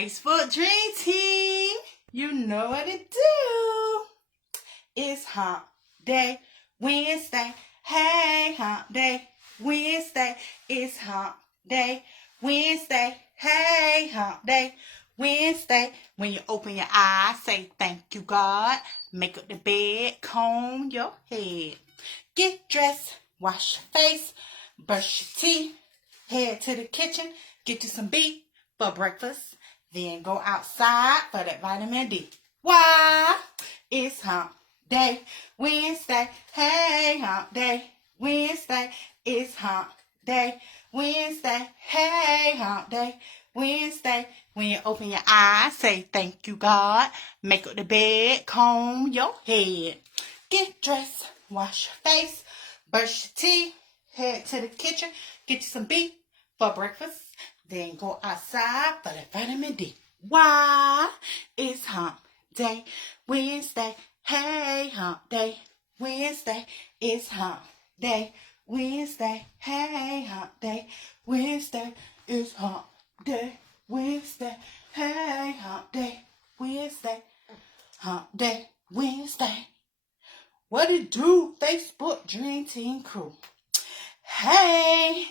Facebook Dream Team, you know what to do. It's Hump Day, Wednesday. Hey, Hump Day, Wednesday. It's Hump Day, Wednesday. Hey, Hump Day, Wednesday. When you open your eyes, say thank you, God. Make up the bed, comb your head. Get dressed, wash your face, brush your teeth. Head to the kitchen, get you some beef for breakfast. Then go outside for that vitamin D. Why? It's Hump Day, Wednesday. Hey, Hump Day, Wednesday. It's Hump Day, Wednesday. Hey, Hump Day, Wednesday. When you open your eyes, say thank you, God. Make up the bed, comb your head. Get dressed, wash your face, brush your teeth. Head to the kitchen, get you some beef for breakfast. Then go outside for the vitamin D. Why? It's Hump Day, Wednesday. Hey, Hump Day, Wednesday. It's Hump Day, Wednesday. Hey, Hump Day, Wednesday. It's Hump Day, Wednesday. Hey, Hump Day, Wednesday. Hump Day, Wednesday. What it do, Facebook Dream Team crew? Hey,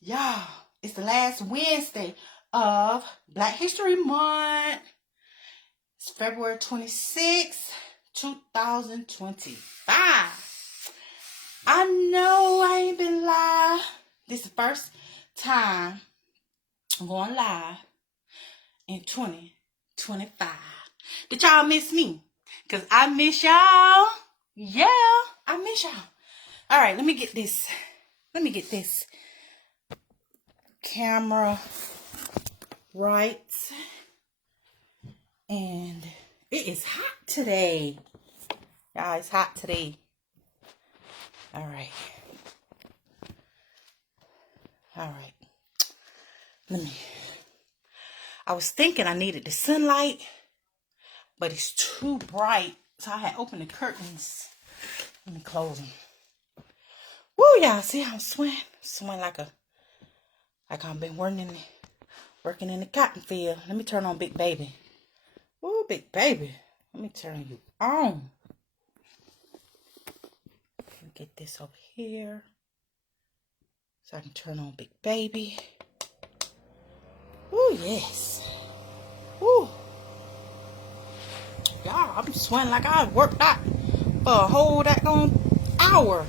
y'all, it's the last Wednesday of Black History Month. It's February 26, 2025. I know I ain't been live. This is the first time I'm going live in 2025. Did y'all miss me? Because I miss y'all. Yeah, I miss y'all. All right, let me get this camera right. And it is hot today. Y'all, it's hot today. All right. I was thinking I needed the sunlight, but it's too bright. So I had opened the curtains. Let me close them. Woo, y'all see how I'm swinging? Swing like I've been working in the cotton field. Let me turn on Big Baby. Woo, Big Baby. Let me turn you on. Let me get this over here so I can turn on Big Baby. Woo, yes. Woo. Y'all, I'm sweating like I worked out for a whole hour.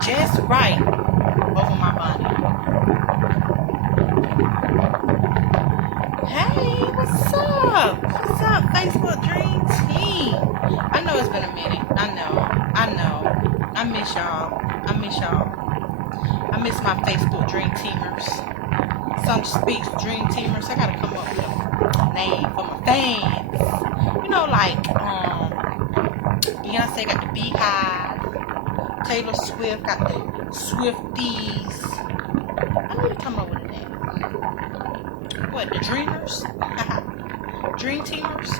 Just right over my body. Hey, what's up? What's up, Facebook Dream Team? I know it's been a minute. I know. I miss y'all. I miss my Facebook Dream Teamers. Some speaks Dream Teamers. I gotta come up with a name for my fans. You know, like Beyonce got the Beehive. Taylor Swift, got the Swifties. I need to come up with a name. What, the Dreamers? Dream Teamers?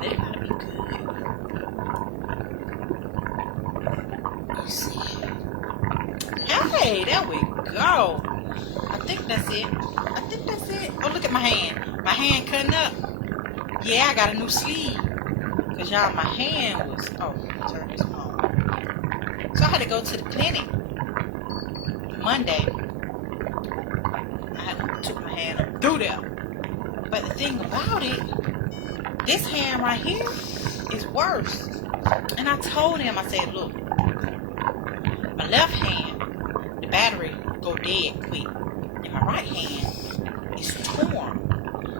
They gotta be good. Let's see. Hey, there we go. I think that's it. Oh, look at my hand. My hand cutting up. Yeah, I got a new sleeve. Because y'all, my hand was... Oh, turn this on. So I had to go to the clinic Monday. I took my hand up through there. But the thing about it, this hand right here is worse. And I told him, I said, look, my left hand, the battery go dead quick. And my right hand is torn.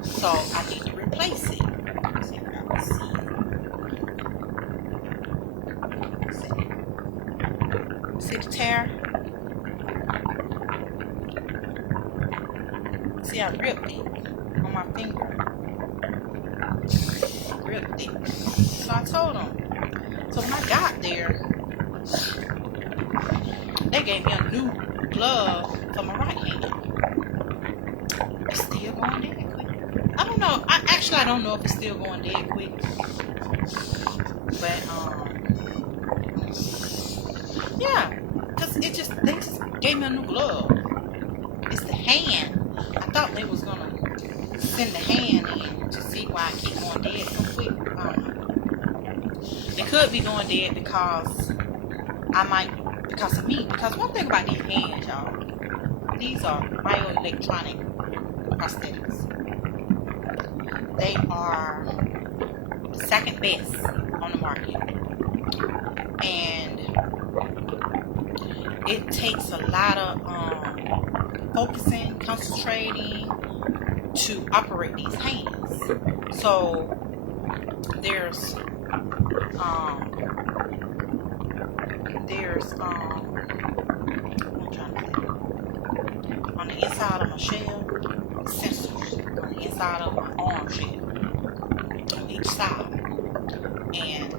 So I need to replace it. Let's see if I can see. See the tear? See, I ripped it on my finger. Ripped it. So I told them. So when I got there, they gave me a new glove for my right hand. It's still going dead quick. I don't know. I don't know if it's still going dead quick. But yeah, cause they just gave me a new glove. It's the hand. I thought they was gonna send the hand in to see why I keep going dead so quick. I don't know. It could be going dead because because of me. Because one thing about these hands, y'all, these are bioelectronic prosthetics. They are second best on the market. And it takes a lot of focusing, concentrating to operate these hands. So there's I'm trying to think. On the inside of my shell, sensors on the inside of my arm shell on each side, and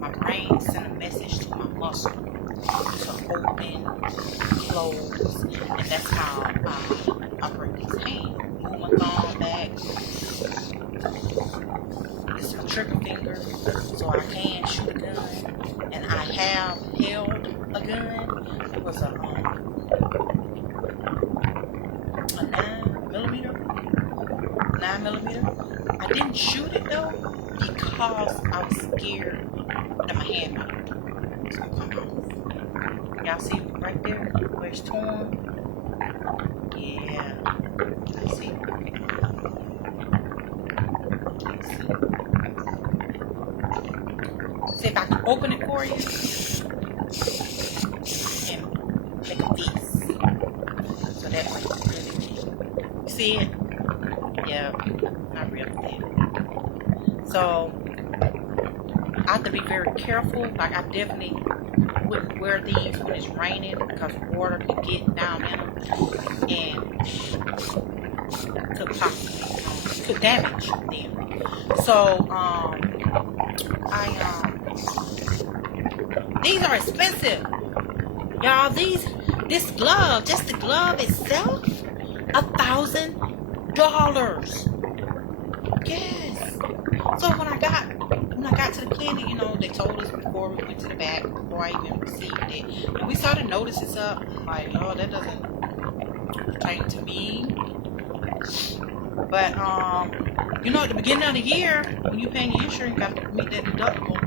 my brain sent a message to my muscle to open, close, and that's how I operate these hands. Move my thumb back. This is my trigger finger, so I can shoot a gun, and I have held a gun. It was a 9mm. I didn't shoot it though because I was scared that my hand might come off. Y'all see right there where it's torn? Yeah, I see. See if I can open it for you and make a piece. So that way it's really deep. See it? Yeah, not really deep. So I have to be very careful. Like I definitely wouldn't wear these when it's raining because water can get down in them and could damage them. So these are expensive, y'all. This glove, just the glove itself, $1,000. Yes. So when I got to the clinic, you know, they told us before we went to the back, before I even received it, and we saw the notices up. I'm like, oh, that doesn't pertain to me. But you know, at the beginning of the year, when you paying your insurance, you got to meet that deductible.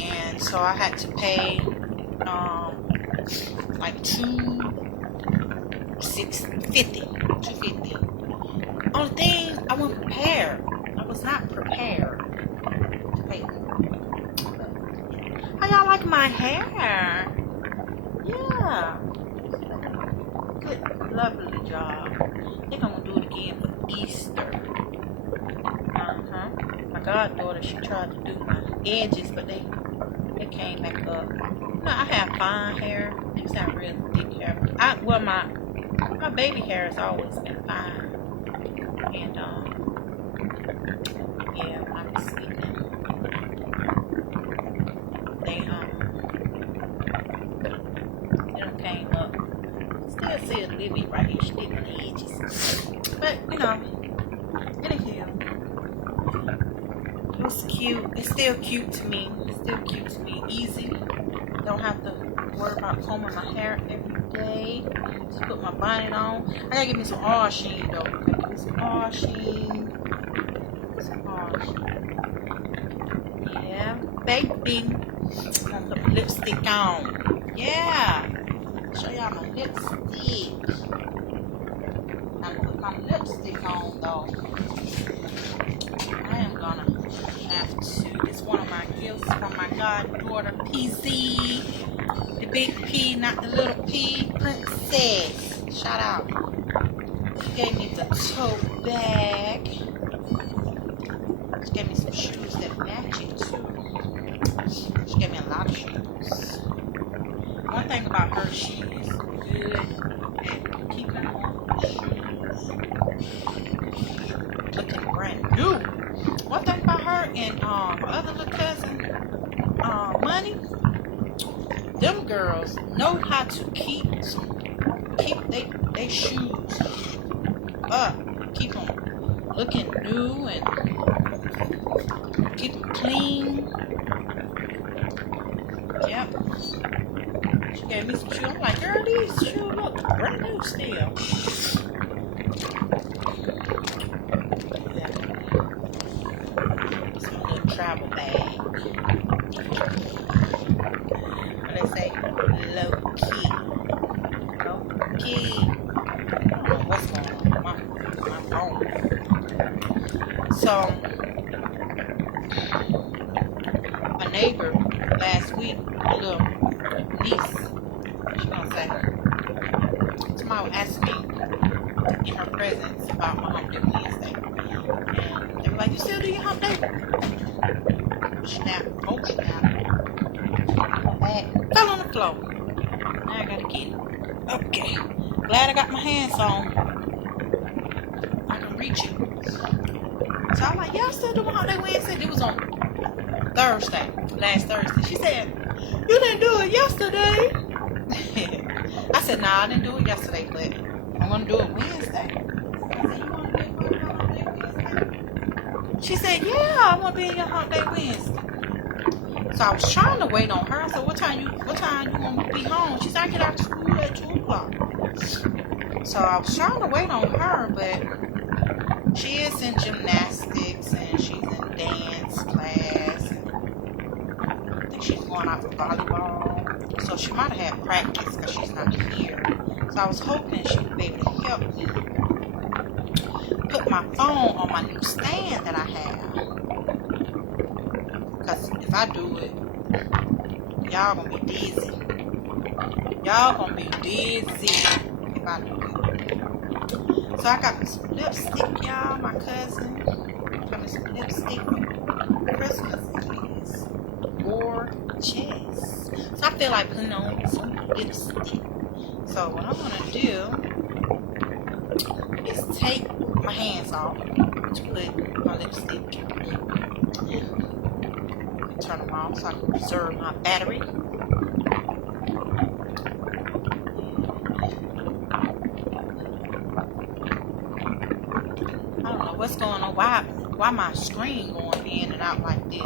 And so I had to pay like $250. Only thing, I wasn't prepared. I was not prepared to pay for it. How y'all like my hair? Yeah. Good, lovely job. I think I'm gonna do it again for Easter. My goddaughter, she tried to do my edges, but they came back up. You know, I have fine hair. It's not real thick hair. My baby hair has always been fine. And yeah, when I was sleeping, she did on the edges. But, you know, anywho, it was cute. It's still cute to me. It's still cute to me. Easy. Don't have to worry about combing my hair every day. Just put my bonnet on. I gotta give me some all sheen though. I gotta give me some all sheen. Some all sheen. Yeah, baby. I'm gonna put my lipstick on. Yeah. Show y'all my lipstick. I'm gonna put my lipstick on though. I am gonna have to. It's one of my gifts from my goddaughter PZ. The big P, not the little P. Princess. Shout out. She gave me the tote bag. She gave me some shoes that match it too. She gave me a lot of shoes. One thing about her, she is good at keeping her shoes looking brand new. One thing about her and my other little cousin, Money, them girls know how to keep they shoes up, keep them looking new and keep them clean. Yep. She gave me some shoes. I'm like, girl, these shoes look brand new still. It's my little travel bag. What they say? Low key. Low key. I don't know what's going on with my phone. So, a neighbor last week, a little niece, she gonna say, somebody asked me in her presence about my hump day Wednesday. And they were like, you still do your hump day? Snap, oh snap. My bag fell on the floor. Now I gotta get it. Okay. Glad I got my hands on. I can reach it. So I'm like, yeah, I still do my hump day Wednesday. It was on Thursday, last Thursday. She said, you didn't do it yesterday. I said, nah, I didn't do it yesterday, but I'm gonna do it Wednesday. I said, you wanna be in my hump day Wednesday? She said, yeah, I wanna be in your hump day Wednesday. So I was trying to wait on her. I said, what time you want me to be home? She said, I get out of school at 2 o'clock. So I was trying to wait on her, but she is in gymnastics and she's in dance class. I think she's going out for volleyball. So she might have had practice because she's not here. So I was hoping she would be able to help me put my phone on my new stand that I have. Because if I do it, y'all gonna be dizzy. Y'all gonna be dizzy if I do it. So I got me some lipstick, y'all. My cousin got me some lipstick. Christmas is gorgeous. So I feel like putting on some lipstick. So what I'm gonna do is take my hands off to put my lipstick and turn them off so I can preserve my battery. I don't know what's going on. Why my screen going in and out like this?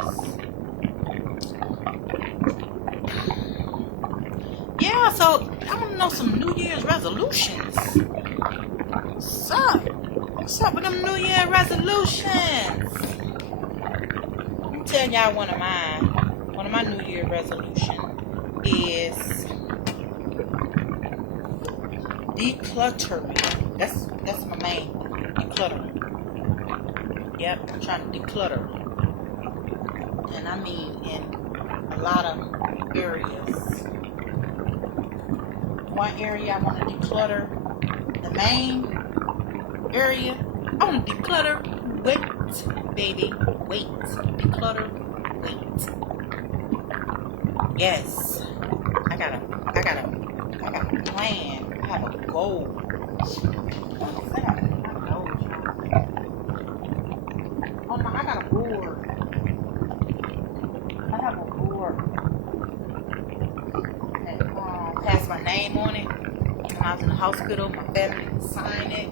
Yeah, so I want to know some New Year's resolutions. What's up? What's up with them New Year resolutions? Let me tell y'all one of mine. One of my New Year resolutions is decluttering. That's my main thing. Decluttering. Yep, I'm trying to declutter. And I mean in a lot of areas. One area I want to declutter, the main area, I want to declutter weight, baby, weight. Declutter weight. Yes, I got a plan. I have a goal. Oh my, I got a board. I have a board that has my name on it. When I was in hospital. My family can sign it.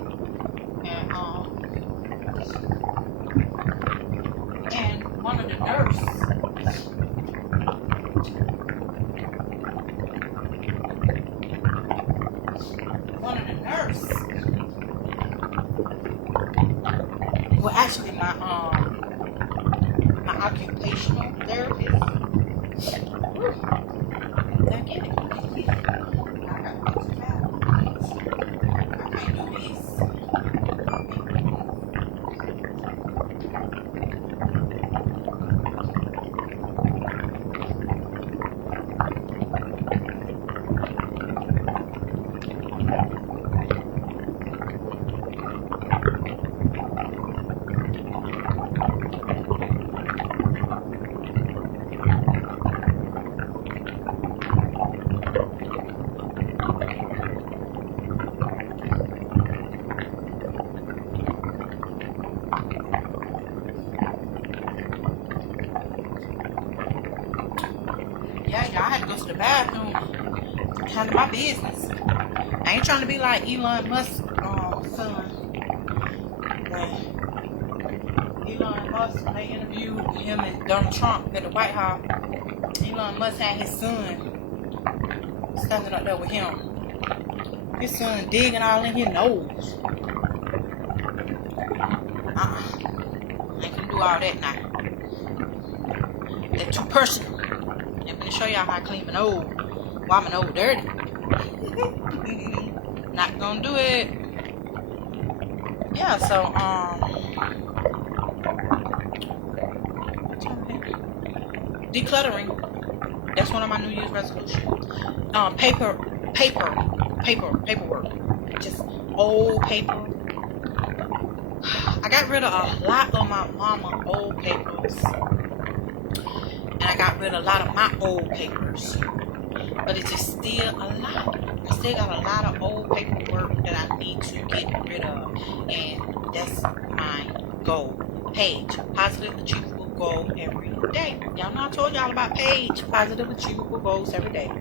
And one of the nurses, well, actually my occupational therapist. Did I get it? Yeah, y'all had to go to the bathroom. Handle my business. I ain't trying to be like Elon Musk's son. But Elon Musk, when they interviewed him and Donald Trump at the White House, Elon Musk had his son standing up there with him. His son digging all in his nose. I ain't gonna do all that now. That's too personal. I'm gonna show y'all how I clean my nose. Why my nose dirty. Not gonna do it. Yeah, so decluttering. That's one of my New Year's resolutions. Paperwork. Just old paper. I got rid of a lot of my mama old papers. And I got rid of a lot of my old papers. But it's just still a lot. I still got a lot of old paperwork that I need to get rid of. And that's my goal. Page. Positive achievable goal every day. Y'all know I told y'all about Page. Positive achievable goals every day.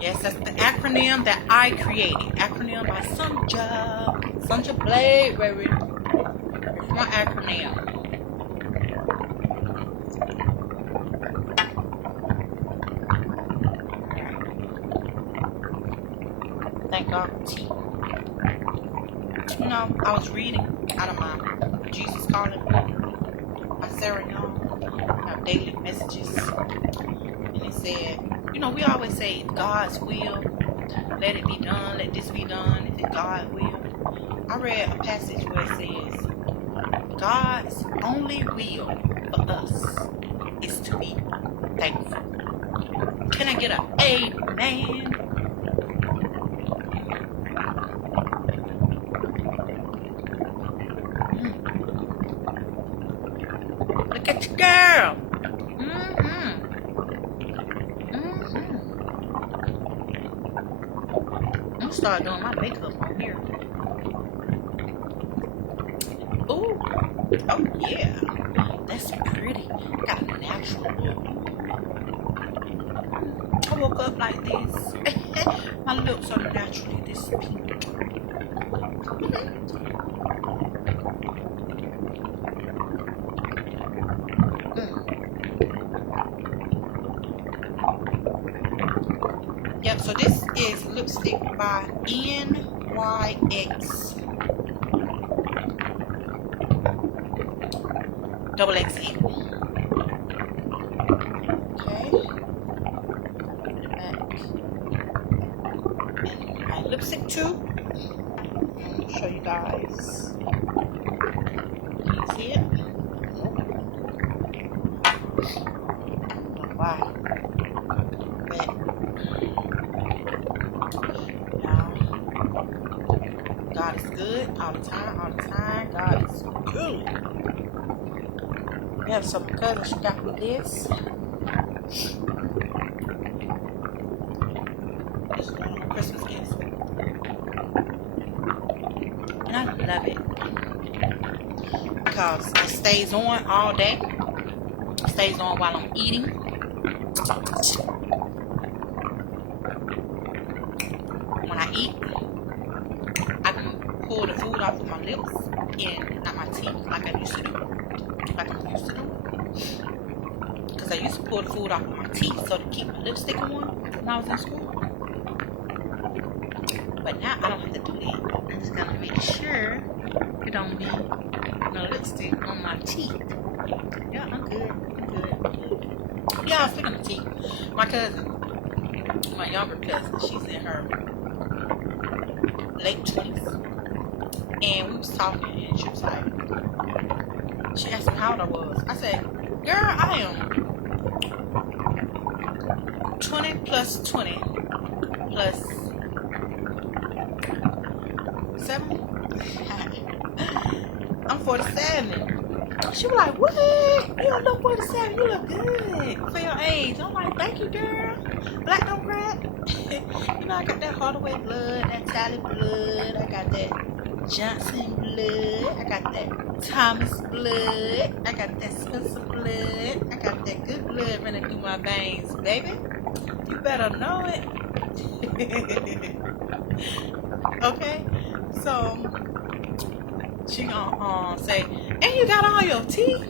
Yes, that's the acronym that I created. Acronym by Sunja. Sunja Blade, baby. It's my acronym. Thank God for tea. You know, I was reading out of my Jesus Calling book, my Sarah Young, our daily messages, and it said, you know, we always say God's will, let it be done, let this be done, is it God's will? I read a passage where it says, God's only will for us is to be thankful. Can I get an amen? Look at your girl. I'm gonna start doing my makeup on here. Ooh. Oh yeah. That's pretty. Got a natural look. I woke up like this. My lips are naturally this pink. Yep, so this is lipstick by NYX double XL. Okay. And my lipstick too. I'll show you guys. Can you see it? Oh, wow. God is good all the time. God is good. Yeah, so my cousin, she got me this. This is one of my Christmas gifts. And I love it. Because it stays on all day. It stays on while I'm eating. When I lips and not my teeth like I used to do. Because I used to pull the food off of my teeth so to keep my lipstick on when I was in school. But now I don't have to do that. I'm just gonna make sure it don't be no lipstick on my teeth. Yeah, I'm good. Yeah, speaking of teeth, my cousin, my younger cousin, she's in her late 20s, and we was talking, and she was like, she asked me how old I was. I said, girl, I am 20 plus 20 plus 7. I'm 47. She was like, what? You don't look 47. You look good for your age. I'm like, thank you, girl. Black don't crack. You know, I got that Hardaway blood, that Tally blood. I got that Johnson blood. I got that Thomas blood. I got that Spencer blood. I got that good blood running through my veins, baby. You better know it. Okay? So, she gonna say, and you got all your teeth?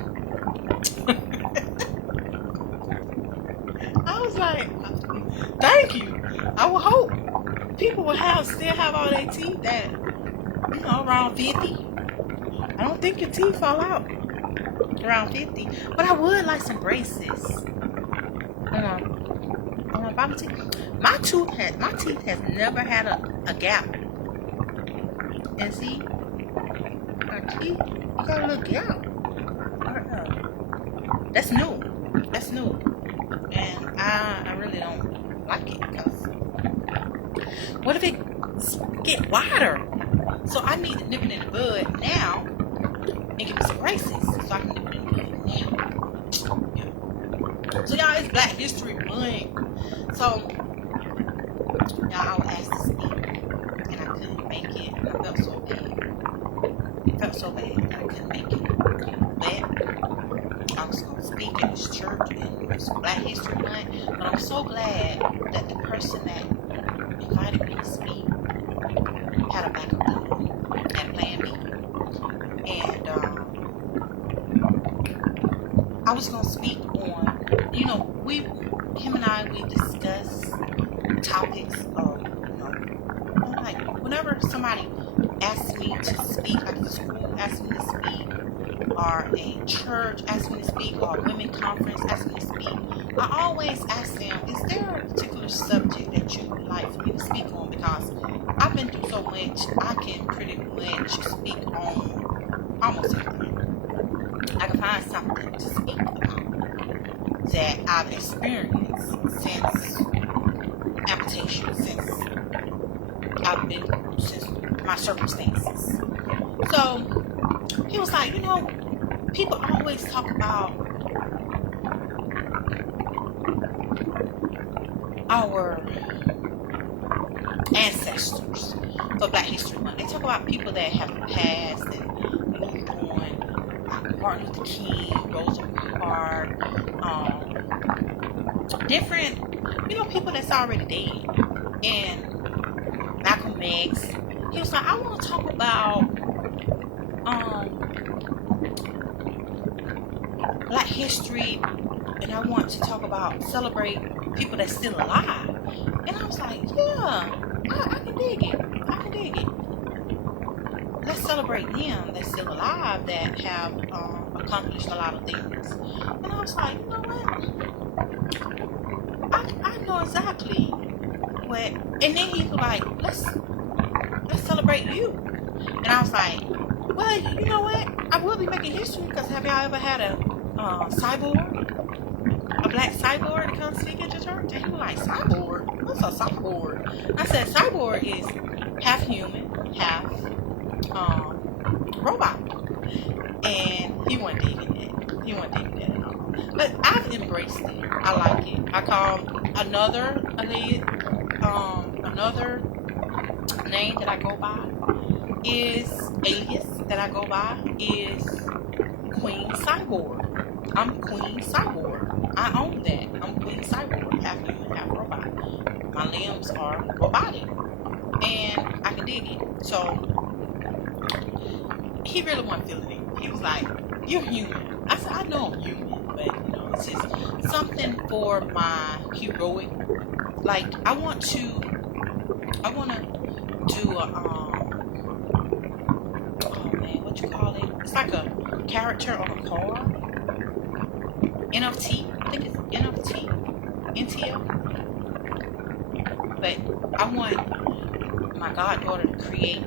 I was like, thank you. I would hope people would still have all their teeth that, you know, around 50. I don't think your teeth fall out around 50. But I would like some braces on my bottom teeth. My teeth has never had a gap. And see, my teeth got a little gap. That's new. And I really don't like it, because what if it get wider? So I need to nip it in the bud now and give me some braces so I can nip it in the bud now. Yeah. So y'all, it's Black History Month. So y'all, I was asked to speak and I couldn't make it, and I felt so bad. I couldn't make it. But I was going to speak in this church, and it's Black History Month. But I'm so glad that the person that invited me to speak had a backup plan, had a plan B. And I was going to speak on, you know, him and I, we discuss topics of, you know, like whenever somebody asks me to speak, like the school asks me to speak, or a church asks me to speak, or a women conference asks me to speak, I always ask them, is there a particular subject that you would like for me to speak on? Because I've been through so much, I can pretty much speak on almost everything. I can find something to speak about that I've experienced since amputation, since my circumstances. So he was like, you know, people always talk about our ancestors for Black History Month. They talk about people that have passed and moved on, like Martin Luther King, Rosa L, different, you know, people that's already dead, and Malcolm X. He was like, I want to talk about Black history, and I want to talk about, celebrate people that's still alive. And I was like, yeah, I can dig it. Let's celebrate them that's still alive, that have accomplished a lot of things. And I was like, you know what? I know exactly what. And then he was like, let's celebrate you. And I was like, well, you know what? I will be making history, because have y'all ever had a cyborg? A black cyborg that comes speak at your church? And he was like, cyborg? What's a cyborg? I said, cyborg is half human, half robot. And he wasn't digging that. At all. But I've embraced it. I like it. I call another name that I go by is alias that I go by is Queen Cyborg. I'm Queen Cyborg. I own that. I'm Queen Cyborg, half human, half robot. My limbs are robotic, and I can dig it. So he really wasn't feeling it. He was like, "You're human." I said, "I know I'm human, but you know, it's just something for my heroic. Like I want to do a oh man, what you call it? It's like a character on a car. NFT, I think it's NFT, NTL. But I want my goddaughter to create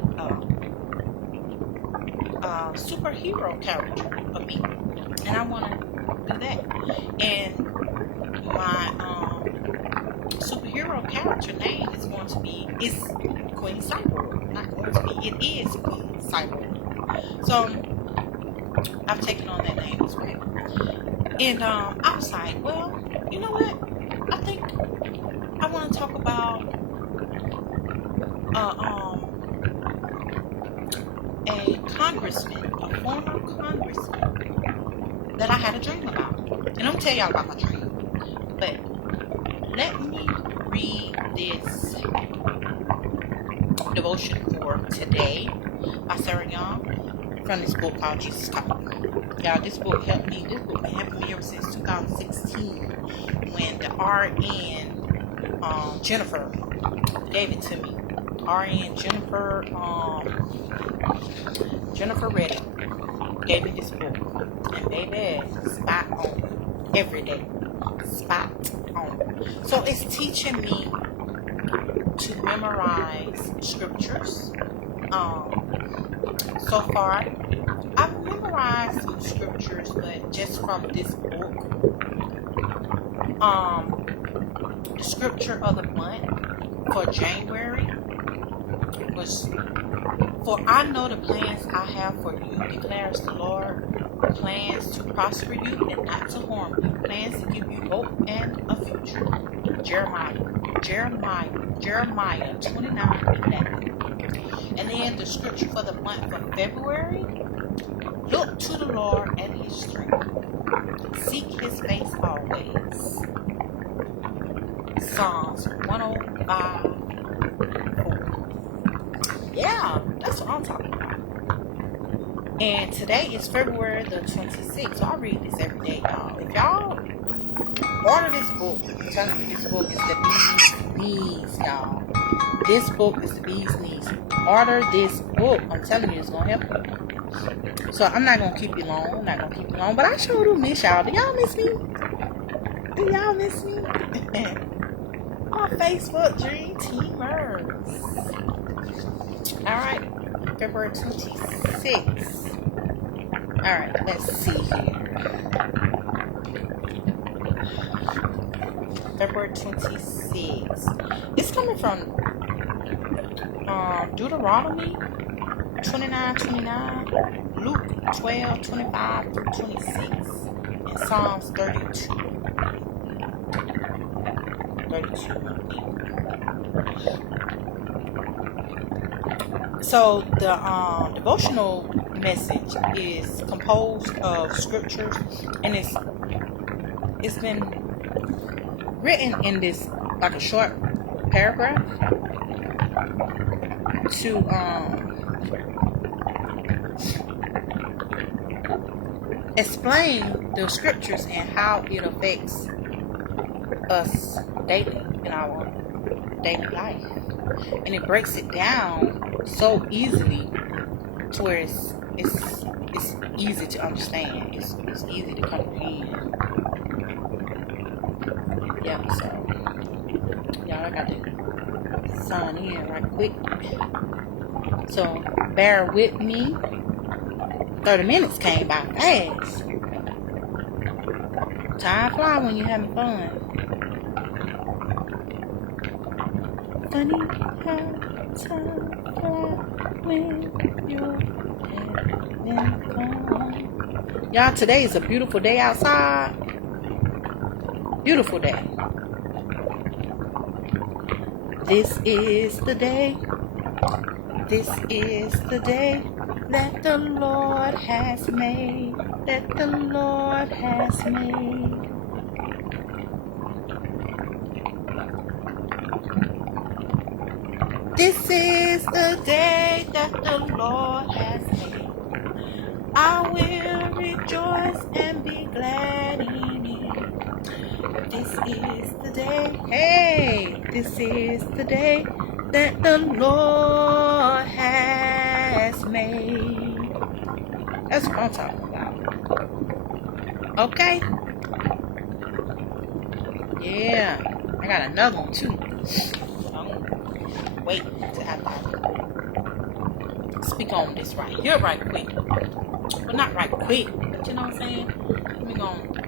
a superhero character of me, and I want to do that. And my superhero character name is going to be Queen Cyborg. Not going to be, it is Queen Cyborg. So I've taken on that name as well. And I was like, well, you know what? I think I want to talk about a congressman, a former congressman that I had a dream about. And I'm gonna tell y'all about my dream. But let me read this devotion for today by Sarah Young from this book called Jesus Talk. Y'all, this book helped me. This book been helping me ever since 2016 when the RN Jennifer gave it to me. RN Jennifer Redding gave me this book, and baby, spot on every day, spot on. So it's teaching me to memorize scriptures. So far, I've memorized some scriptures, but just from this book. The scripture of the month for January was, "For I know the plans I have for you, declares the Lord, plans to prosper you and not to harm you, plans to give you hope and a future." Jeremiah 29:11. And then the scripture for the month for February: "Look to the Lord and His strength. Seek His face always." Psalms 105:4. Yeah, that's what I'm talking about. And today is February the 26th. So I read this every day, y'all. If y'all order this book, I'm telling you, this book is the bee's knees, y'all. This book is the bee's knees. Order this book. I'm telling you, it's going to help you. So I'm not going to keep you long. But I sure do miss y'all. Do y'all miss me? Do y'all miss me? My Facebook Dream Teamers. Alright. February 26th. Alright, let's see here. February 26th. It's coming from Deuteronomy 29:29, Luke 12:25-26, and Psalms 32. So the devotional message is composed of scriptures, and it's been written in this like a short paragraph to explain the scriptures and how it affects us daily in our daily life, and it breaks it down so easily to where it's easy to understand. It's easy to comprehend. Yeah, so y'all, I got to sign in right quick. So bear with me. 30 minutes came by fast. Time fly when you're having fun. Funny how time fly when you're having fun. Y'all, today is a beautiful day outside. Beautiful day. This is the day. This is the day that the Lord has made. That the Lord has made. This is the day that the Lord has made. I will rejoice and be glad in it. This is the day, hey, this is the day that the Lord has made. That's what I'm talking about. Okay? Yeah. I got another one too. Wait till I speak on this right here right quick. Well, not right quick, but you know what I'm saying? We're going to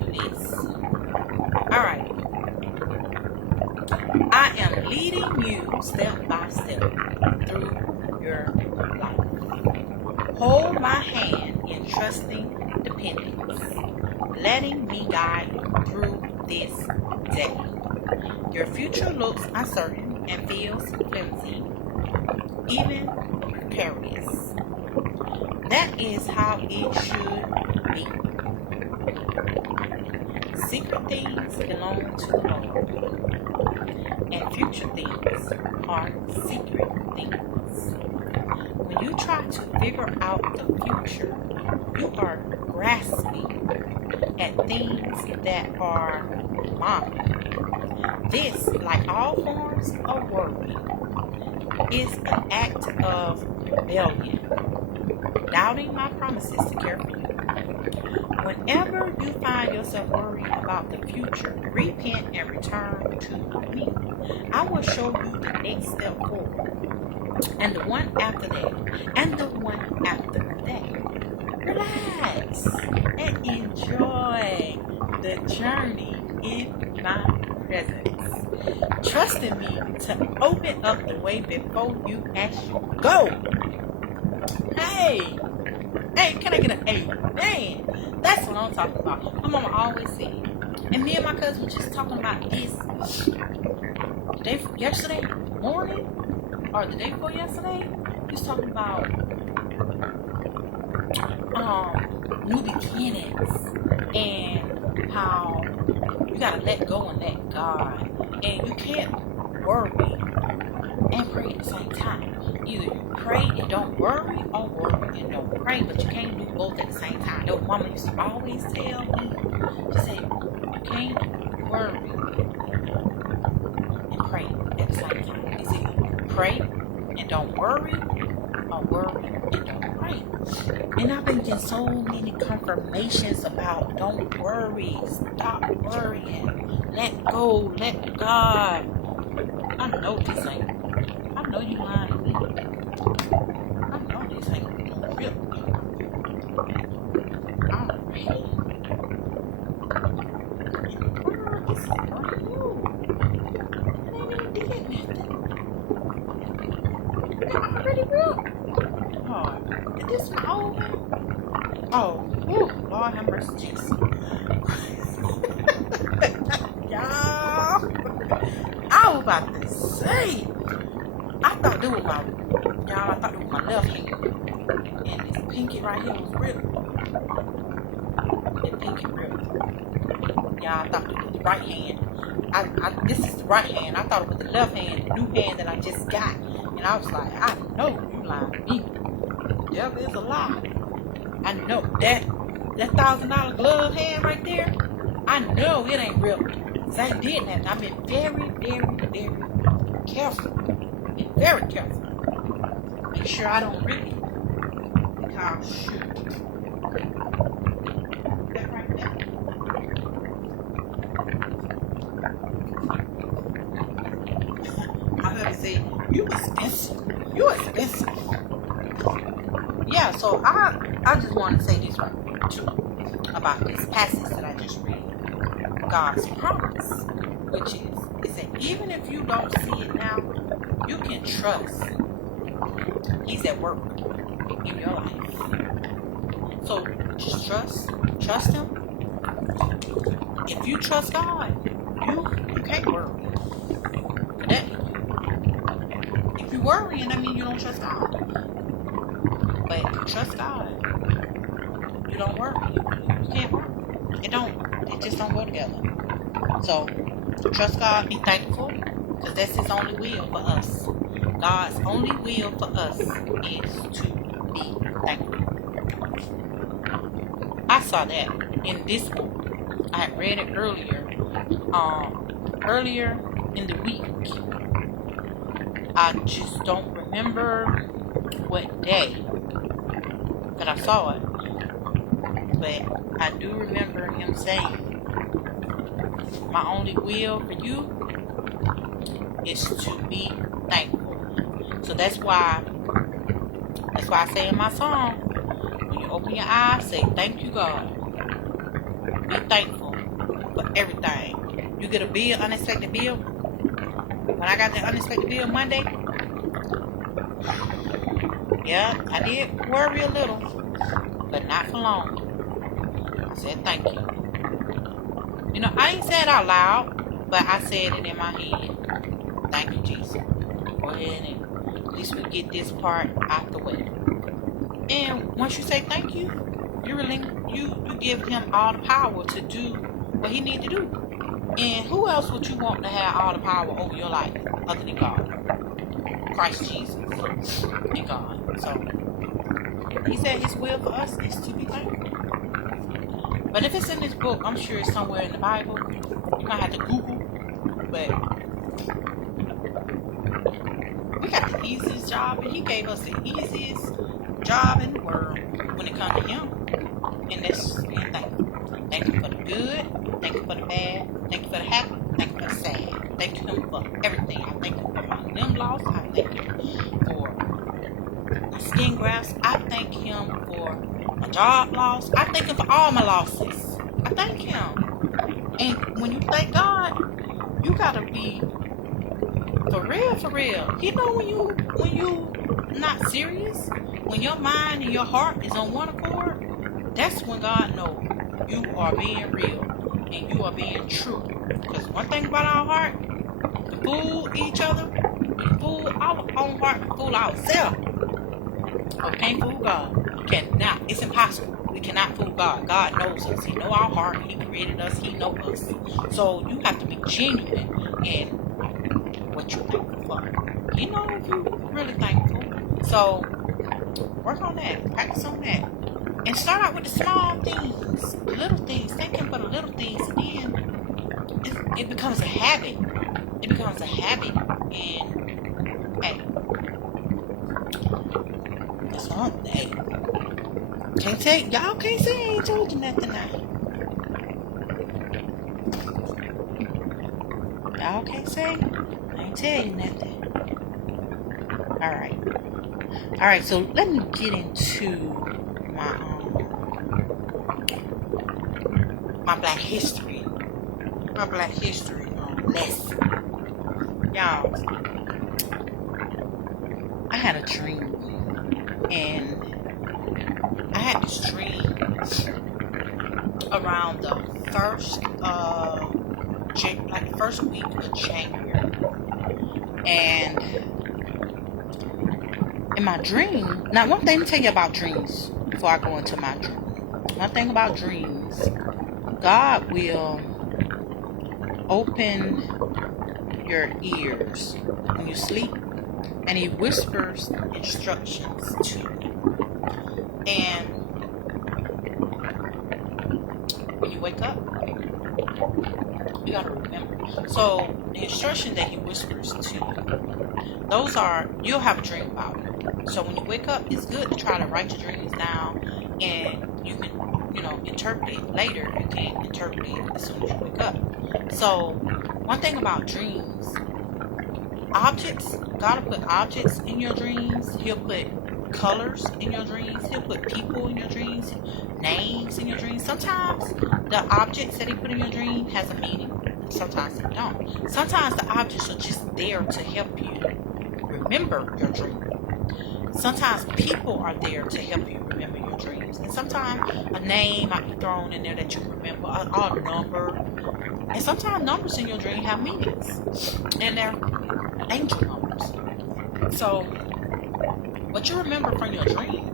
do this. Alright. I am leading you step by step through your life. Hold my hand in trusting dependence, letting me guide you through this day. Your future looks uncertain and feels flimsy, even precarious. That is how it should be. Secret things belong to the Lord, and future things are secret things. When you try to figure out the future, you are grasping at things that are mine. This, like all forms of worry, is an act of rebellion, doubting my promises to care for you. Whenever you find yourself worried about the future, repent and return to me. I will show you the next step forward, and the one after that, and the one after that. Relax and enjoy the journey in my presence. Trust in me to open up the way before you actually go. Hey, can I get an amen? That's what I'm talking about. My mama always said. And me and my cousin were just talking about this yesterday morning, or the day before yesterday. We was talking about new beginnings and how you gotta let go and let God, and you can't worry and pray at the same time. Either you pray and don't worry, or worry and don't pray, but you can't do both at the same time. That mama used to always tell me, she said, you can't worry and pray at the same time. It's either pray and don't worry, or worry and don't pray. And I've been getting so many confirmations about don't worry, stop worrying, let go, let God. I know this ain't. I know you lying to me. I know this ain't real. Alright. This is brand new. I ain't even did nothing. They're already real. Oh, is this my old one? Oh, whew, Lord have mercy, Jesus. Y'all, I was about to say, I thought it was my left hand. And this pinky right here was real. That pinky real. Y'all, I thought it was the right hand. This is the right hand. I thought it was the left hand, the new hand that I just got. And I was like, I know you lying to me. The devil is a lie. I know that $1,000 glove hand right there, I know it ain't real. Because I ain't did that. I've been very, very, very careful. Been very careful. Make sure I don't rip it. Because shoot. That right there. I heard it say, you expensive. You expensive. Yeah, so I just want to say this right quick too about this passage that I just read. God's promise, which is that even if you don't see it now, you can trust He's at work in your life. So just trust Him. If you trust God, you can't worry. That if you're worrying, that means you don't trust God. But if you trust God, you don't worry. You can't worry. It just don't go together. So trust God, be thankful, because that's His only will for us. God's only will for us is to be thankful. I saw that in this book. I had read it earlier in the week. I just don't remember what day that I saw it, but I do remember him saying, my only will for you is to be thankful. So that's why I say in my song, when you open your eyes, say thank you, God. Be thankful for everything. You get a bill, unexpected bill. When I got the unexpected bill Monday, yeah, I did worry a little, but not for long. I said thank you. You know, I ain't said it out loud, but I said it in my head. Thank you, Jesus. Go ahead and at least we get this part out the way. And once you say thank you, you give him all the power to do what he needs to do. And who else would you want to have all the power over your life other than God? Christ Jesus and God. So he said his will for us is to be thankful. But if it's in this book, I'm sure it's somewhere in the Bible. You might have to Google. But we got the easiest job, and he gave us the easiest job in the world when it comes to him. And that's being thankful. Thank you for the good. Thank you for the bad. Thank you for the happy. Thank you for the sad. Thank you for everything. I thank you for my limb loss. I thank you for my skin grafts. I thank him for my job loss. I thank him for all my losses. I thank him. And when you thank God, you gotta be for real, for real. You know when you not serious, when your mind and your heart is on one accord, that's when God knows you are being real and you are being true. Because one thing about our heart, we fool each other, we fool our own heart, we fool ourselves. But we can't fool God. We cannot. It's impossible. We cannot fool God. God knows us. He knows our heart. He created us. He knows us. So you have to be genuine in what you're thankful for. You know if you're really thankful. So work on that. Practice on that. And start out with the small things, the little things. Thank him for the little things, and then it becomes a habit. It becomes a habit, and hey, that's all. Hey, y'all can't say I ain't told you nothing now. Y'all can't say I ain't tell you nothing. All right. So let me get into my Black history lesson. Y'all, I had a dream, and I had this dream around the first week of January, and in my dream, now one thing to tell you about dreams before I go into my dream. One thing about dreams, God will open your ears when you sleep, and he whispers instructions to you. And when you wake up, you gotta remember. So the instruction that he whispers to you, those are, you'll have a dream about it. So when you wake up, it's good to try to write your dreams down, and you can, interpret it later. You can't interpret it as soon as you wake up. So one thing about dreams, objects, God will put objects in your dreams. He'll put colors in your dreams. He'll put people in your dreams, names in your dreams. Sometimes the objects that he put in your dream has a meaning. Sometimes they don't. Sometimes the objects are just there to help you remember your dream. Sometimes people are there to help you remember your dreams. And sometimes a name might be thrown in there that you remember, a number. And sometimes numbers in your dream have meanings. And they're angel numbers. So what you remember from your dream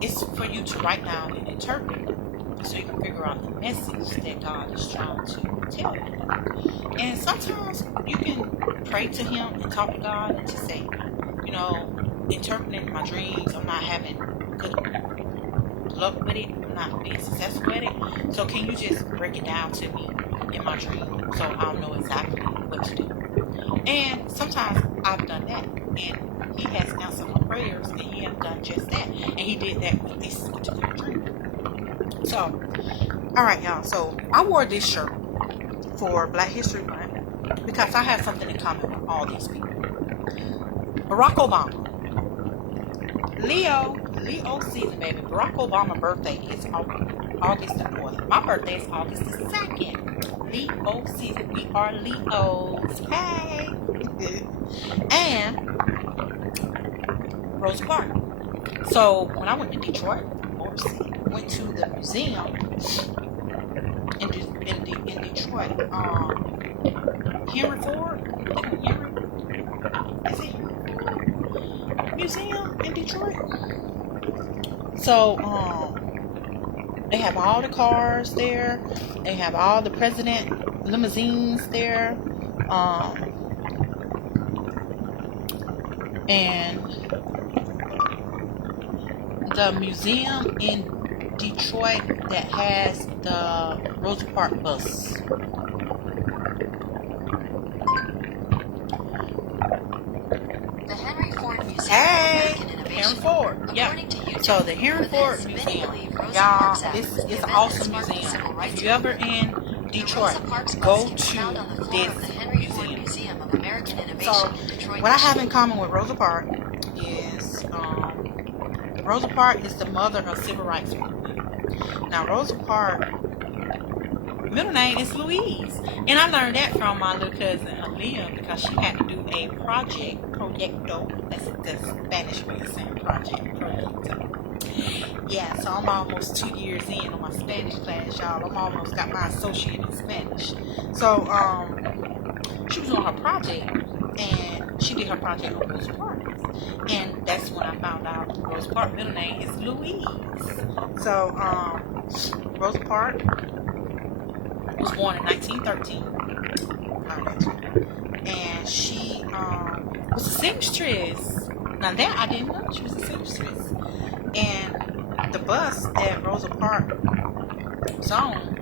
is for you to write down and interpret, so you can figure out the message that God is trying to tell you. And sometimes you can pray to him and talk to God and just say, interpreting my dreams. I'm not having good luck with it. I'm not being successful with it. So can you just break it down to me in my dream so I'll know exactly what to do? And sometimes I've done that, and he has answered my prayers, and he has done just that, and he did that with this particular dream. So, all right, y'all. So I wore this shirt for Black History Month because I have something in common with all these people. Barock Obama, Leo season, baby. Barock Obama's birthday is August the 4th. My birthday is August the 2nd. Leo season. We are Leos. Hey. And Rosa Parks. So when I went to Detroit, went to the museum in Detroit. Henry Ford. Is it museum in Detroit? So they have all the cars there. They have all the president limousines there. And the museum in Detroit that has the Rosa Parks bus. The Henry Ford Museum. Hey, Henry Ford. Yeah. So the Henry Ford Museum, y'all, this is an awesome museum. If you ever in Detroit, go to this museum. So what I have in common with Rosa Parks is Rosa Parks is the mother of civil rights movement. Now Rosa Parks' middle name is Louise, and I learned that from my little cousin Aaliyah because she had to do a proyecto. That's the Spanish way of saying proyecto. Yeah, so I'm almost 2 years in on my Spanish class, y'all. I'm almost got my associate in Spanish. So she was on her project, and she did her project on Rosa Parks. And that's when I found out Rosa Parks' middle name is Louise. So Rosa Parks was born in 1913. And she was a seamstress. Now that I didn't know she was a seamstress. And the bus that Rosa Parks was on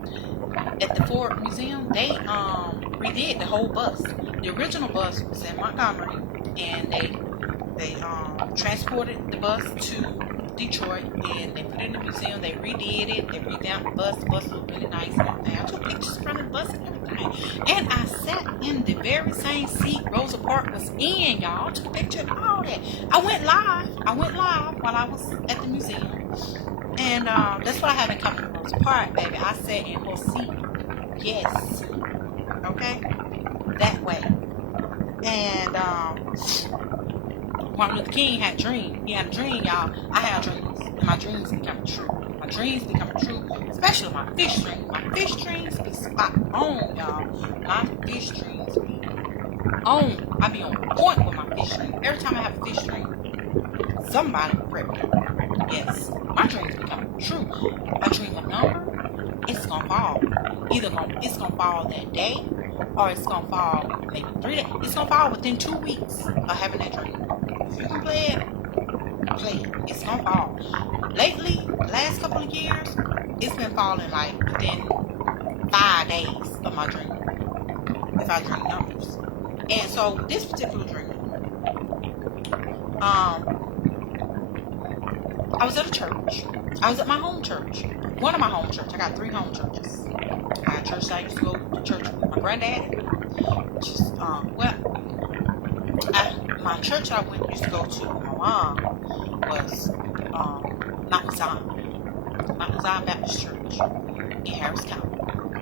at the Ford Museum, they redid the whole bus. The original bus was in Montgomery, and they transported the bus to Detroit, and they put it in the museum. They redid it. They revamped the bus. The bus looked really nice and everything. I took pictures from the bus and everything. And I sat in the very same seat Rosa Parks was in, y'all. I took a picture and all that. I went live while I was at the museum. And that's what I have in common with Rosa Parks, baby. I sat in her seat. Yes. Okay? That way. And Martin Luther King had a dream. He had a dream, y'all. I have dreams. And my dreams become true. My dreams become true. Especially my fish dreams. My fish dreams be spot on, y'all. My fish dreams be on. I be on point with my fish dreams. Every time I have a fish dream, somebody pregnant. Yes. My dreams become true. I dream a number, it's gonna fall. It's gonna fall that day, or it's gonna fall maybe 3 days. It's gonna fall within 2 weeks of having that dream. If you can play it. It's gonna fall. Lately, the last couple of years, it's been falling like within 5 days of my dream. If I dream numbers. And so this particular dream, I was at a church. I was at my home church. One of my home churches. I got 3 home churches. I had a church that I used to go to church with my granddad. Which is, my church I used to go to with my mom was Mount Zion Baptist Church in Harris County.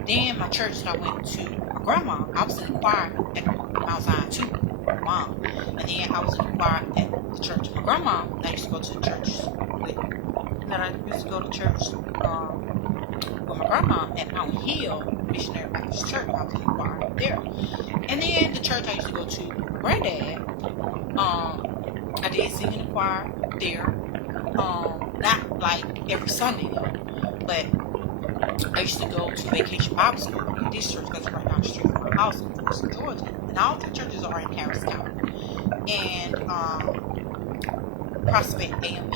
Then my church that I went to my grandma, I was in the choir at Mount Zion too, my mom. And then I was in the choir at the church of my grandma. I used to go to the church with. And then I used to go to church with my grandma at Mount Hill Missionary Baptist Church. I was in the choir there. And then the church I used to go to with my granddad, I did sing in the choir there. Not like every Sunday though, but I used to go to Vacation Bible School in this church because it's right down the street from my house in Georgia. And all 3 churches are in Harris County. And Prospect AME.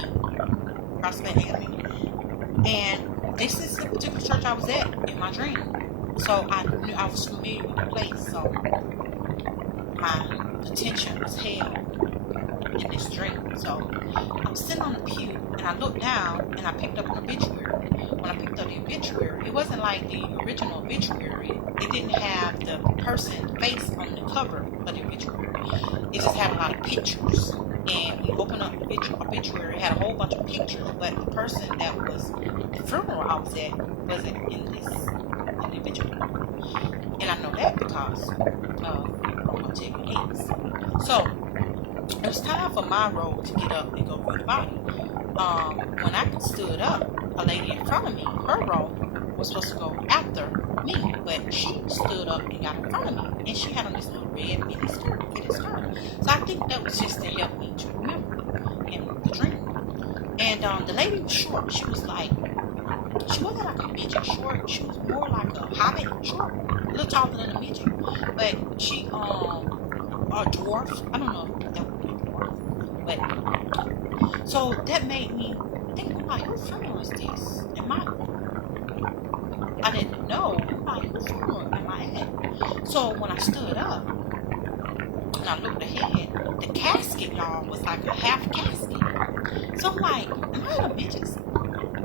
Prospect AME. And this is the particular church I was at in my dream. So I knew I was familiar with the place. So my attention was held in this dream. So I was sitting on the pew and I looked down and I picked up an obituary. When I picked up the obituary, it wasn't like the original obituary. It didn't have the person's face on the cover of the obituary. It just had a lot of pictures. And we opened up the obituary, it had a whole bunch of pictures, but the person that was the funeral I was at wasn't in the obituary. And I know that because I'll tell you this. So it was time for my role to get up and go through the body. When I stood up, a lady in front of me, her role was supposed to go after me, but she stood up and got in front of me, and she had on this little red mini skirt, So I think that was just to help me to remember in the dream. And the lady was short. She was like, she wasn't like a midget short. She was more like a hobbit short, a little taller than a midget. But she a dwarf. I don't know if that would be a dwarf, but so that made me think, like, whose funeral is this? I didn't know, like, whose funeral am I at? So when I stood up and I looked ahead, the casket, y'all, was like a half casket. So I'm like, am I at a midget's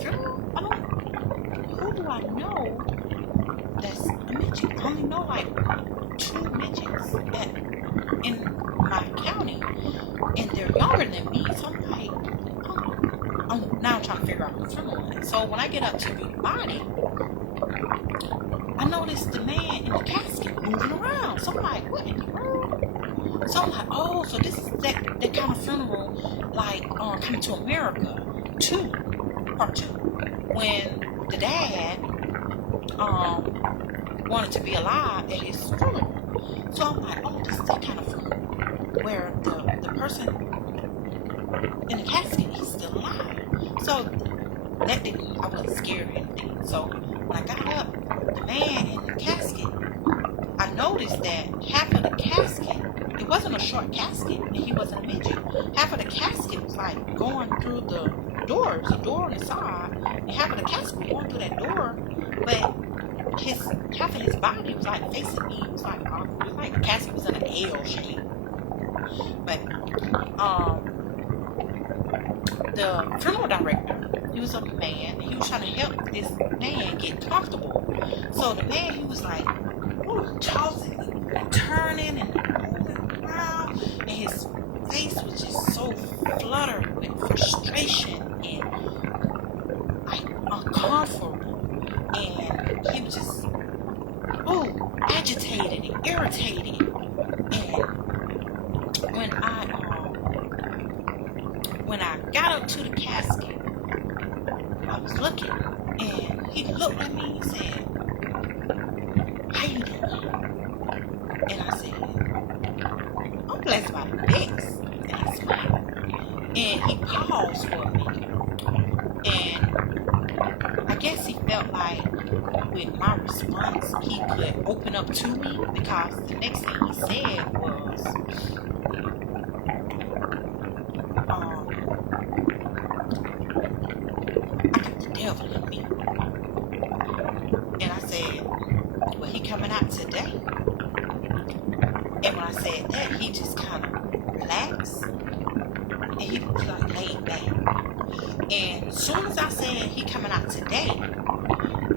funeral? Who do I know that's a midget? I only know like 2 midgets in my county, and they're younger than me. So I'm like, now I'm trying to figure out who's funeral. So when I get up to view the body, I noticed the man in the casket moving around. So I'm like, what in the world? So I'm like, oh, so this is that kind of funeral, like Coming to America 2, part 2, when the dad wanted to be alive at his funeral. So I'm like, oh, this is that kind of funeral where the person in the casket, he's still alive. So that didn't, I wasn't scared or anything. So when I got up, the man in the casket, I noticed that half of the casket, it wasn't a short casket, and he wasn't a midget. Half of the casket was like going through the door. There's a door on the side, and half of the casket was going through that door, but half of his body was like facing me. It was like the casket was in an L shape. But the funeral director, he was a man, and he was trying to help this man get comfortable. So the man, he was like, tossing and turning and moving around, and his face was just so fluttered with frustration and like uncomfortable, and he was just agitated and irritated. And when I got up to the casket, I was looking, and he looked at me and said, "How you doing?" And I said, "I'm blessed by the best." And I smiled. And he paused for a minute. And I guess he felt like with my response, he could open up to me, because the next thing he said was, I got the devil in me. And I said, well, he coming out today. And when I said that, he just kind of relaxed, and he was like laid back. And as soon as I said he coming out today,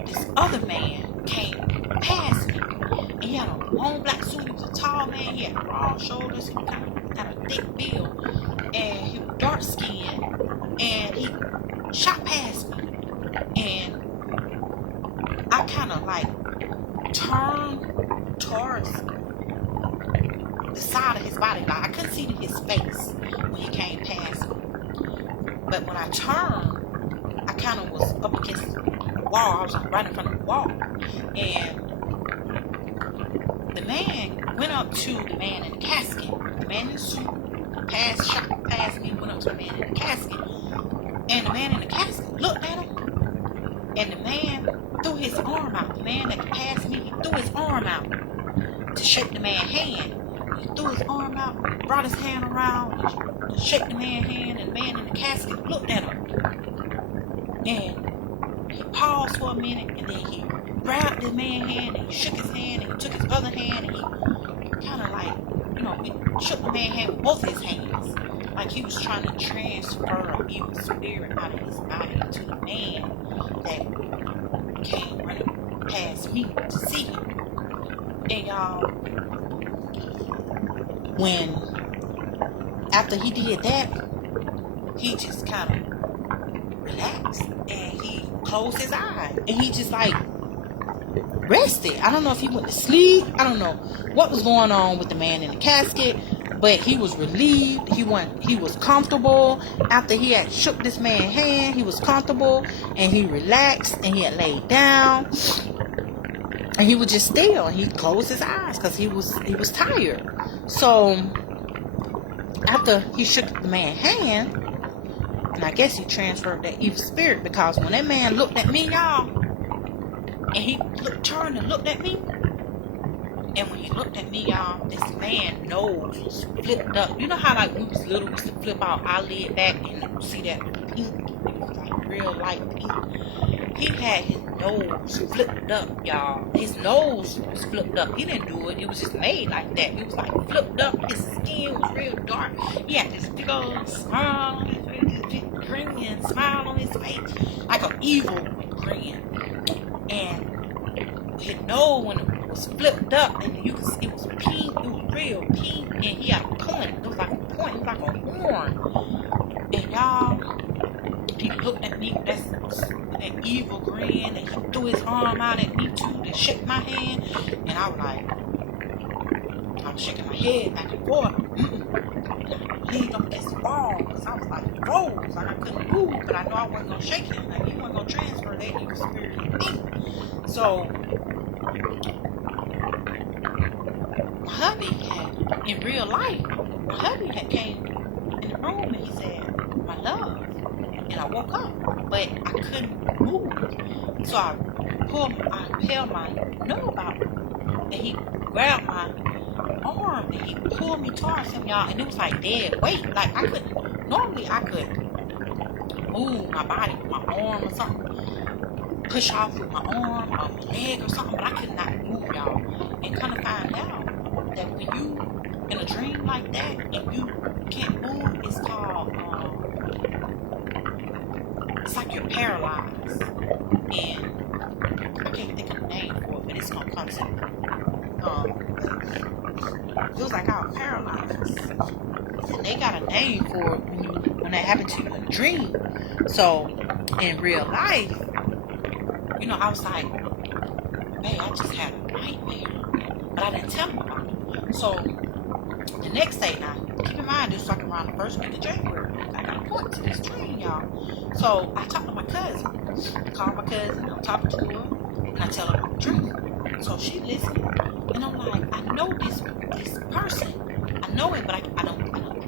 this other man came past me, and he had a long black suit. He was a tall man. He had broad shoulders. He had a thick build, and he was dark skinned. And he shot past me, and I kind of like turned towards the side of his body. Like, I couldn't see his face when he came past me. But when I turned, I kind of was up against the wall. I was like right in front of the wall. And the man went up to the man in the casket. The man in the suit shot past me, went up to the man in the casket. And the man in the casket looked at him. And the man threw his arm out. The man that passed me, he threw his arm out to shake the man's hand. he threw his arm out, brought his hand around, and shook the man's hand, and the man in the casket looked at him. And he paused for a minute, and then he grabbed the man's hand, and he shook his hand, and he took his other hand, and he kind of like, he shook the man's hand with both his hands. Like he was trying to transfer an evil spirit out of his body into the man that came running past me to see him. And y'all, after he did that, he just kind of relaxed and he closed his eyes and he just like rested. I don't know if he went to sleep. I don't know what was going on with the man in the casket, but he was relieved. He was comfortable after he had shook this man's hand. He was comfortable and he relaxed and he had laid down and he was just still. He closed his eyes because he was tired. So after he shook the man's hand, and I guess he transferred that evil spirit, because when that man looked at me, y'all, and he turned and looked at me, and when he looked at me, y'all, this man's nose was flipped up. You know how like when we was little, we used to flip our eyelid back and see that pink, it was like real light pink. He had his nose flipped up, y'all. His nose was flipped up. He didn't do it. It was just made like that. It was like flipped up. His skin was real dark. He had this big old smile on his face, this big grin and smile on his face, like an evil grin. And his nose, when it was flipped up, and you could see it was pink. It was real pink, and he had a point. It was like a point. It was like a horn. And y'all, he looked at me with that evil grin, and he threw his arm out at me too to shake my hand, and I was shaking my head back and forth. I leaned up against the wall because I was like froze, like I couldn't move, but I know I wasn't gonna shake him, like he wasn't gonna transfer that evil spirit to me. So my hubby in real life, had came in the room and he said, "My love." And I woke up, but I couldn't move. So I held my nose out, and he grabbed my arm and he pulled me towards him, y'all. And it was like dead weight. Like normally I could move my body with my arm or something, push off with my arm or my leg or something, but I could not move, y'all. And kind of find out that when you in a dream like that and you can't move, it's called it's like you're paralyzed, and I can't think of the name for it, but it's gonna come to me. It was like I was paralyzed, and they got a name for it when that happened to you in a dream. So in real life, I was like, man, I just had a nightmare, but I didn't tell him about it. So the next day, now keep in mind, this was like around the first week of January. I got a point to this dream, y'all. So I talked to my cousin. I called my cousin, I'm talking to her, and I tell her my dream. So she listened, and I'm like, I know this person. I know him, but I can't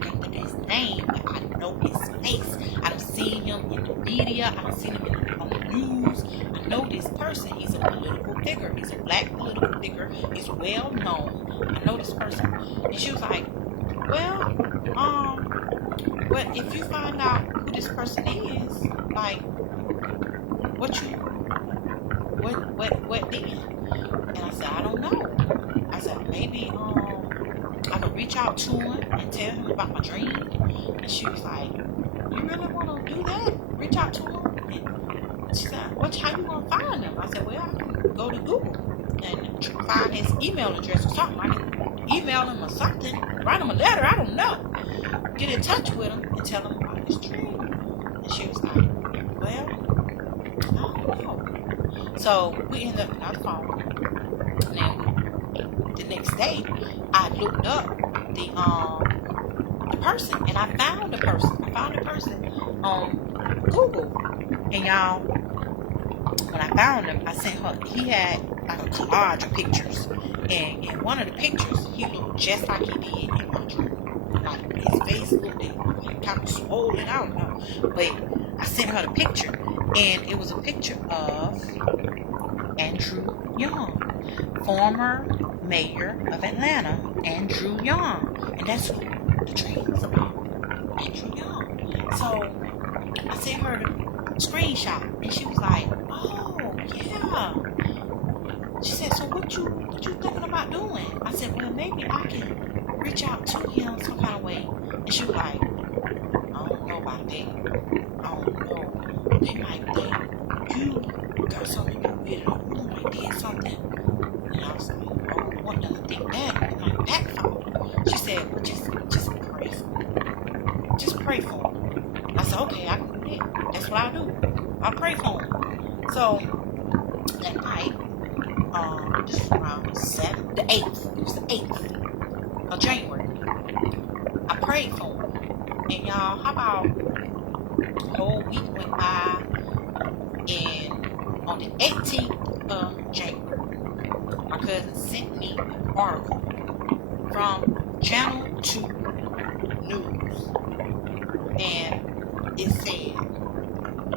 think of his name, but I know his face. I've seen him in the media. I've seen him on the news. I know this person. He's a political figure. He's a black political figure. He's well known. I know this person. And she was like, well, but if you find out who this person is, like, what then? And I said, I don't know. I said, maybe I could reach out to him and tell him about my dream. And she was like, you really want to do that? Reach out to him? And she said, how you gonna find him? I said, well, I can go to Google and find his email address or something. I can email him or something, write him a letter, I don't know. Get in touch with him and tell him about his dream. And she was like, well, I don't know. So we ended up on the phone. And the next day, I looked up the person, and I found the person. I found the person on Google. And y'all, when I found him, I sent her, he had like a collage of pictures. And in one of the pictures, he looked just like he did in my dream. Like his face looked kind of swollen, I don't know. But I sent her the picture, and it was a picture of Andrew Young, former mayor of Atlanta, Andrew Young. And that's who the dream was about, Andrew Young. So I sent her the screenshot, and she was like, "Oh yeah." She said, "So what you thinking about doing?" I said, "Well, maybe I can reach out to him some kind of way." And she was like, "I don't know about that. I don't know. They might think you got something to do with it, or you might did something." And I was like, "I don't want them to think that. It might backfire." She said, "Well, just pray for me. Just pray for me." I said, "Okay, I can do that. That's what I do. I pray for him." So that night, this was around the 8th. It was the 8th of January. I prayed for him. And y'all, how about a whole week went by, and on the 18th of January, my cousin sent me an article from Channel 2 News. And it said,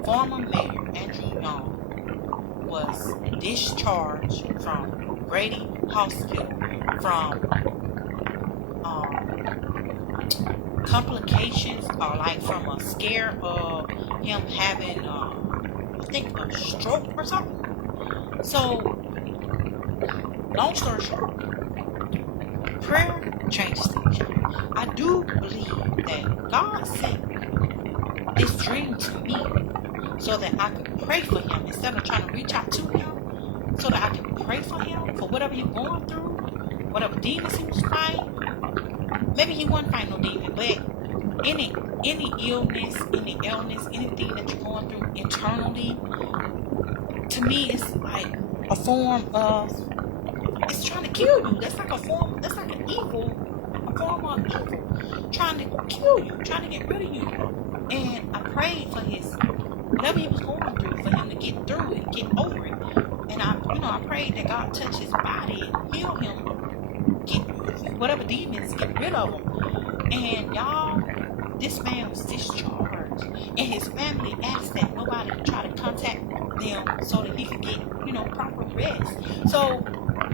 former Mayor Andrew Young was discharged from Grady Hospital from complications, or like from a scare of him having I think a stroke or something. So long story short, prayer changes things. I do believe that God sent this dream to me so that I could pray for him instead of trying to reach out to him, so that I can pray for him for whatever he's going through, whatever demons he was fighting. Maybe he wasn't fighting no demon, but any illness, any ailments, anything that you're going through internally, to me, it's like a form of, it's trying to kill you. That's like a form, that's like an evil, a form of evil, trying to kill you, trying to get rid of you. And I prayed for his, whatever he was going through, for him to get through it, get over it. And I prayed that God touch his body and heal him, get whatever demons, get rid of them. And y'all, this man was discharged, and his family asked that nobody try to contact them so that he could get, proper rest. So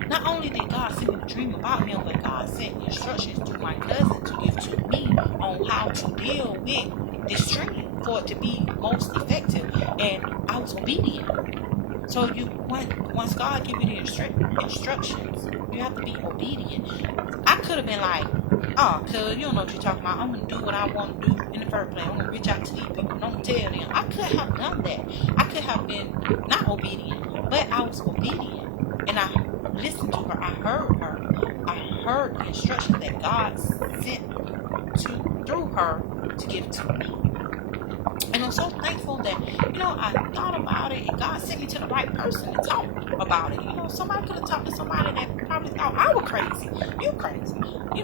not only did God send me a dream about him, but God sent instructions to my cousin to give to me on how to deal with this dream for it to be most effective. And I was obedient. So once God gives you the instructions, you have to be obedient. I could have been like, "Oh, cuz you don't know what you're talking about. I'm going to do what I want to do in the first place. I'm going to reach out to these people. Don't tell them." I could have done that. I could have been not obedient, but I was obedient. And I listened to her. I heard her. I heard the instructions that God sent through her to give to me. And I'm so thankful that, I thought about it, and God sent me to the right person to talk about it. Somebody could have talked to somebody that probably thought I was crazy. You crazy. You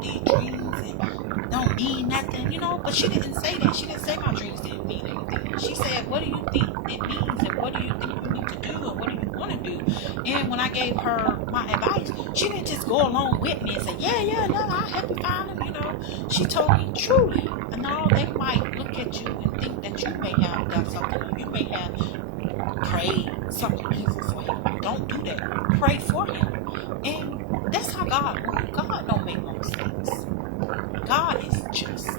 need dreams and don't mean nothing, But she didn't say that. She didn't say my dreams didn't mean anything. She said, "What do you think it means, and what do you think you need to do, and what do you want to do?" And when I gave her my advice, she didn't just go along with me and say, "Yeah, no, I'll help you find him." She told me truly. And now they might look at you and think that you may have done something, or you may have prayed something evil for him. Don't do that. Pray for him. And that's how God moves. God don't make no mistakes. God is just.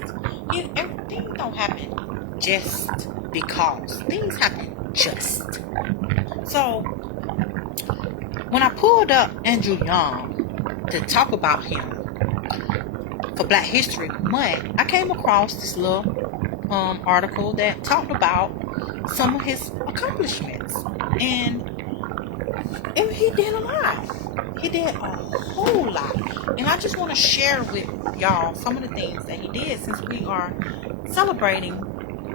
Everything don't happen just because. Things happen just. So when I pulled up Andrew Young to talk about him for Black History Month, I came across this little article that talked about some of his accomplishments. And he did a lot. He did a whole lot. And I just want to share with y'all some of the things that he did, since we are celebrating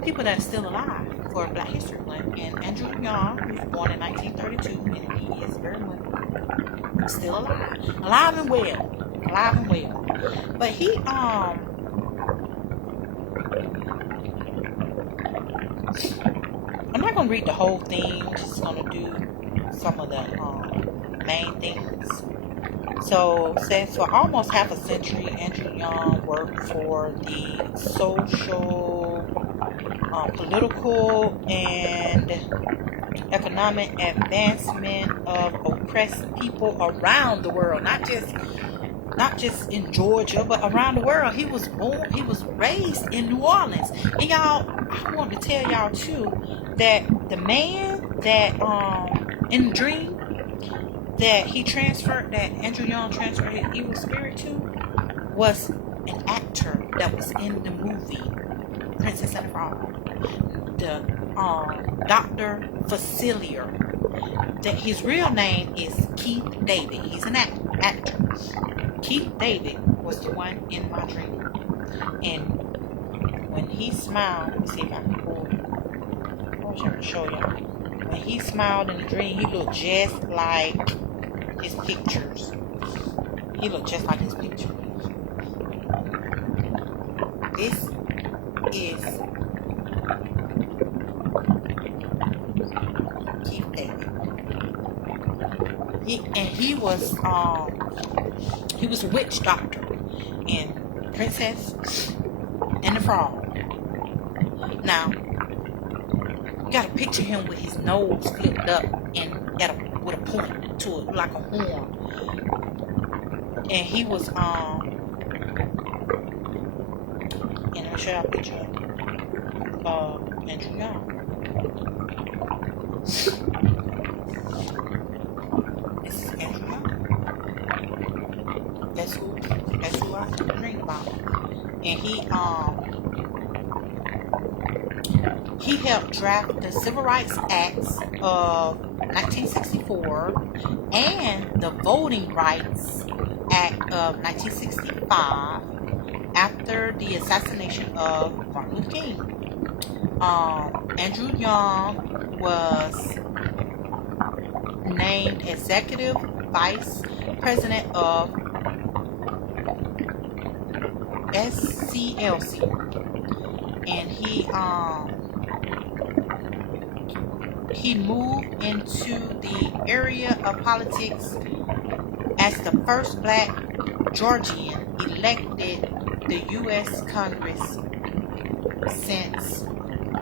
people that are still alive for Black History Month. And Andrew Young, who was born in 1932, and he is very much still alive. Alive and well. But he I'm not going to read the whole thing. I'm just going to do some of the main things. So, since for almost half a century, Andrew Young worked for the social, political, and economic advancement of oppressed people around the world, not just in Georgia, but around the world. He was raised in New Orleans. And y'all, I want to tell y'all too that the man that in the dream that Andrew Young transferred his evil spirit to, was an actor that was in the movie Princess and the Frog. The Dr. Facilier. That his real name is Keith David. He's an actor. Keith David was the one in my dream. And when he smiled, let me see if I can pull it. I wish I could show y'all. When he smiled in the dream, he looked just like his pictures. He looked just like his picture. This is Keith David. He was a witch doctor in Princess and the Frog. Now, you gotta picture him with his nose flipped up and with a point to it, like a horn. And he was and I'll show you a picture of Andrew Young. This is Andrew Young. That's who I dream about. And he helped draft the Civil Rights Acts of 1964 and the Voting Rights Act of 1965 after the assassination of Martin Luther King. Andrew Young was named Executive Vice President of SCLC, and he moved into the area of politics as the first black Georgian elected the U.S. Congress since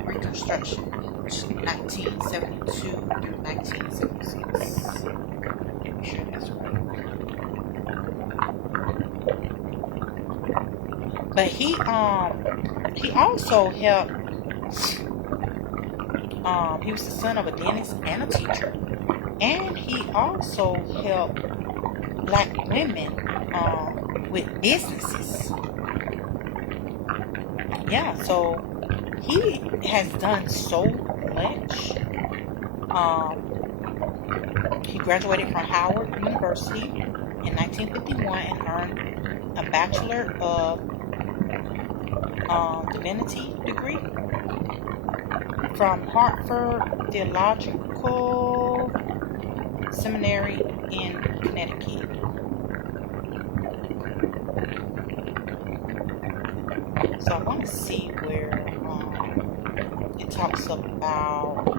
Reconstruction, 1972 through 1976. I'm sure that's right. But he also helped. He was the son of a dentist and a teacher, and he also helped black women with businesses. Yeah, so he has done so much. He graduated from Howard University in 1951 and earned a Bachelor of Divinity degree from Hartford Theological Seminary in Connecticut. So I want to see where it talks about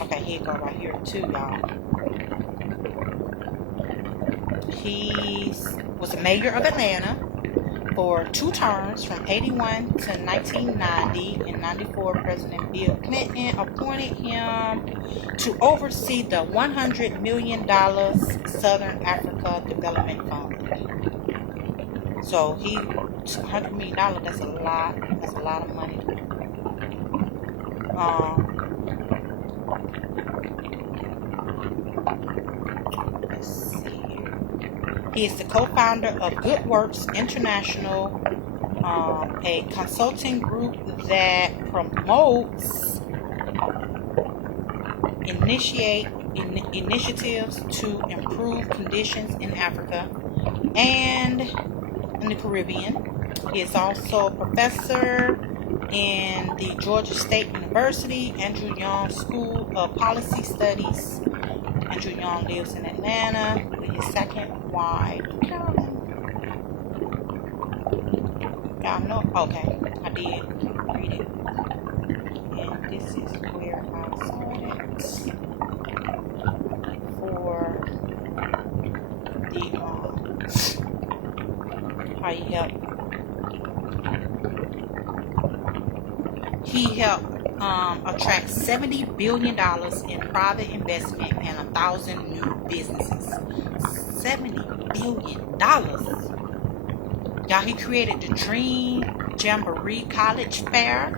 okay, here you go right here too, y'all. He was the mayor of Atlanta for 2 terms from 81 to 1990. In 94, President Bill Clinton appointed him to oversee the $100 million Southern Africa Development Fund. So $100 million, that's a lot of money. Let's see. He is the co-founder of Good Works International, a consulting group that promotes initiatives to improve conditions in Africa and in the Caribbean. He is also a professor in the Georgia State University Andrew Young School of Policy Studies. Andrew Young lives in Atlanta with his second wife, Carolyn. Y'all know? Okay, I did read it. And this is where I saw it for the how he helped. attract $70 billion in private investment and 1,000 new businesses. $70 billion. Y'all, he created the Dream Jamboree College Fair,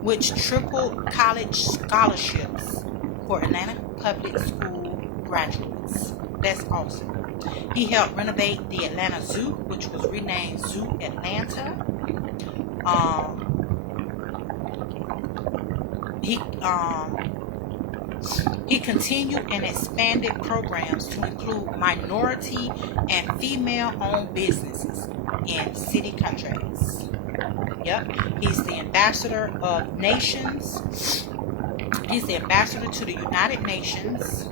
which tripled college scholarships for Atlanta public school graduates. That's awesome. He helped renovate the Atlanta Zoo, which was renamed Zoo Atlanta. He continued and expanded programs to include minority and female-owned businesses in city contracts. Yep, he's the ambassador of nations. He's the ambassador to the United Nations.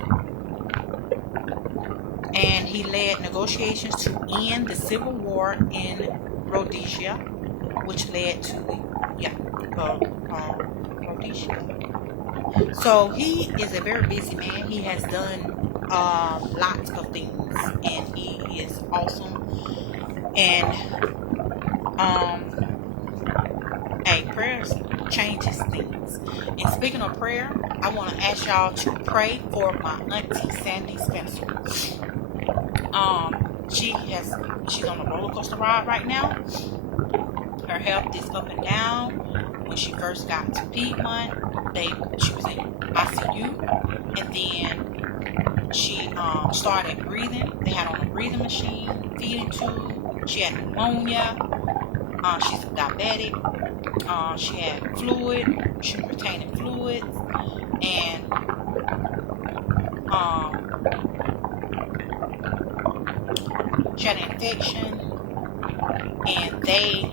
And he led negotiations to end the civil war in Rhodesia, which led to Rhodesia. So he is a very busy man. He has done lots of things, and he is awesome. And prayers changes things. And speaking of prayer, I want to ask y'all to pray for my auntie Sandy Spencer. She's on a roller coaster ride right now. Her health is up and down. When she first got to Piedmont, she was in ICU, and then she started breathing. They had on a breathing machine, feeding tube. She had pneumonia. She's diabetic. She had fluid. She was retaining fluids, and she had an infection, and the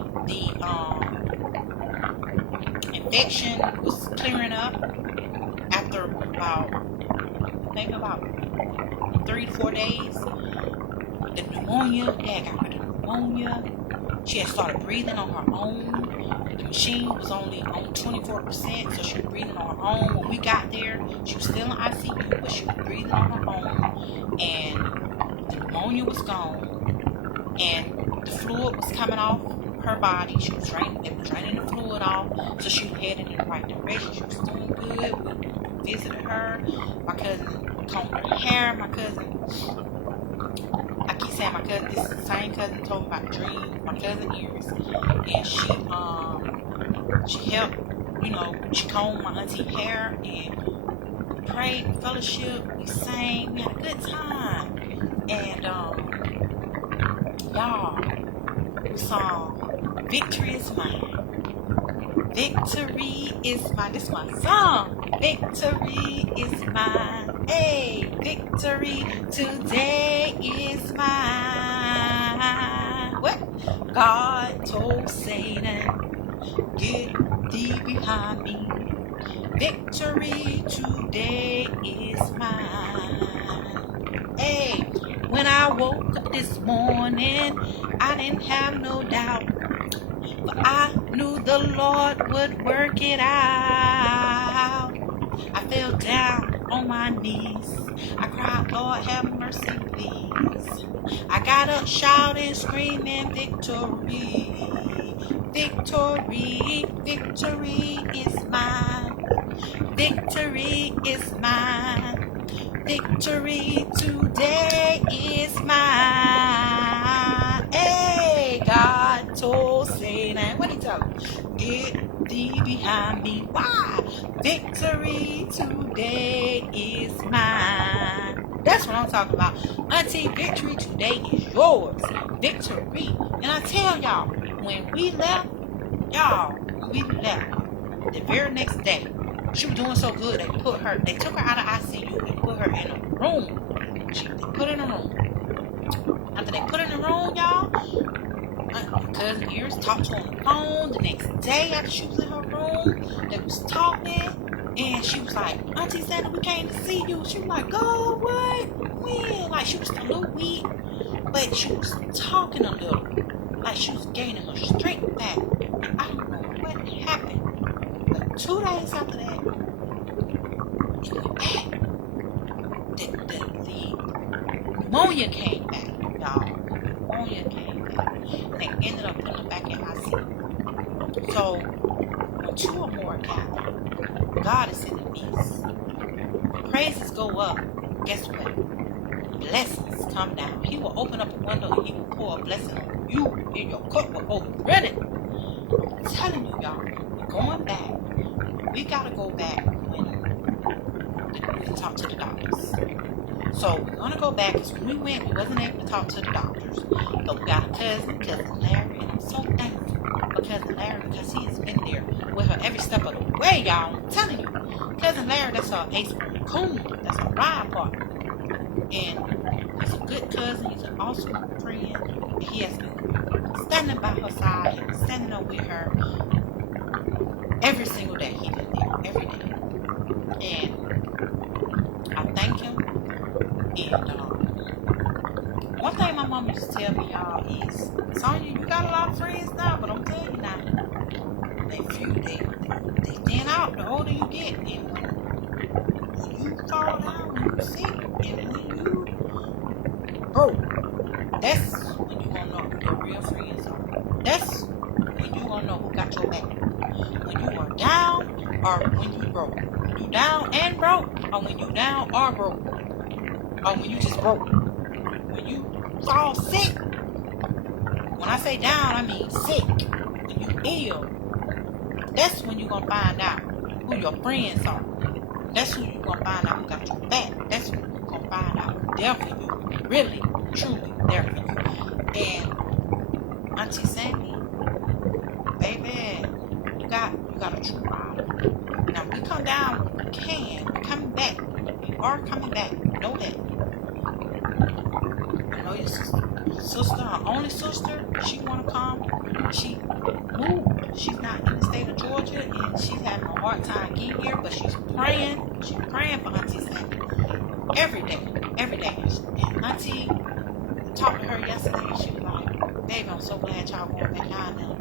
infection was clearing up after about 3 to 4 days. The pneumonia, Dad got rid of pneumonia. She had started breathing on her own. The machine was only on 24%, so she was breathing on her own. When we got there, she was still in ICU, but she was breathing on her own, and the pneumonia was gone, and the fluid was coming off her body. They were draining the fluid off, so she was headed in the right direction. She was doing good. We visited her. My cousin combed her hair. My cousin, I keep saying my cousin, this is the same cousin told me about dreams. My cousin Iris, and she helped, she combed my auntie hair, and we prayed, fellowship, we sang, we had a good time, and y'all, we sang Victory is Mine. Victory is mine. This is my song. Victory is mine. Hey, victory today is mine. What? God told Satan, get thee behind me. Victory today is mine. Hey, when I woke up this morning, I didn't have no doubt. But I knew the Lord would work it out. I fell down on my knees. I cried, Lord, have mercy, please. I got up shouting, screaming, victory. Victory, victory is mine. Victory is mine. Victory today is mine. Hey, God told Satan, what he told him? Get thee behind me. Why? Victory today is mine. That's what I'm talking about. Auntie, victory today is yours. Victory. And I tell y'all, when we left, the very next day, she was doing so good, they took her out of ICU and put her in a room. They put her in a room. After they put her in a room, y'all, my cousin Iris talked to her on the phone the next day after she was in her room. They was talking, and she was like, Auntie Santa, we came to see you. She was like, oh, what? When? Like, she was a little weak, but she was talking a little. Like, she was gaining her strength back. I don't know what happened. 2 days after that, it went back. The pneumonia came back, y'all. Pneumonia came back. They ended up putting her back in ICU. So, when 2 or more gather, God is in the midst. Praises go up. Guess what? Blessings come down. He will open up a window and he will pour a blessing on you, and your cup will overrun it. I'm telling you, y'all, we're going back. We gotta go back when we talk to the doctors. So we're gonna go back because when we went, we wasn't able to talk to the doctors. But we got a cousin Larry, and I'm so thankful for cousin Larry because he has been there with her every step of the way, y'all. I'm telling you, cousin Larry, that's our ace coon, that's our ride partner. And he's a good cousin, he's an awesome friend, and he has been standing by her side and standing up with her every single day. He been there every day. And I thank him. And one thing my mom used to tell me, y'all, is Sonya, you got a lot of friends now, but I'm telling you now, they thin out the older you get. And when you fall down, when you sick, and when you broke, that's when you gonna know who your real friends are. That's when you gonna know who got your back. When you are down, or when you broke. When you down and broke, or when you down or broke, or when you just broke. When you fall sick, when I say down, I mean sick. When you ill, that's when you gonna find out who your friends are. That's who you gonna find out who got your back. That's who you gonna find out who there for you. Really, truly there for you. And Auntie Sandy, baby, you got a true rider. Now we come down, we can, we're coming back. We are coming back. Know that. I know your sister, her only sister, she wanna come. She moved. She's not in the state of Georgia, and she's having a hard time getting here, but she's praying. She's praying for Auntie Sandy every day. And Auntie talked to her yesterday, and she was like, "Baby, I'm so glad y'all going back down there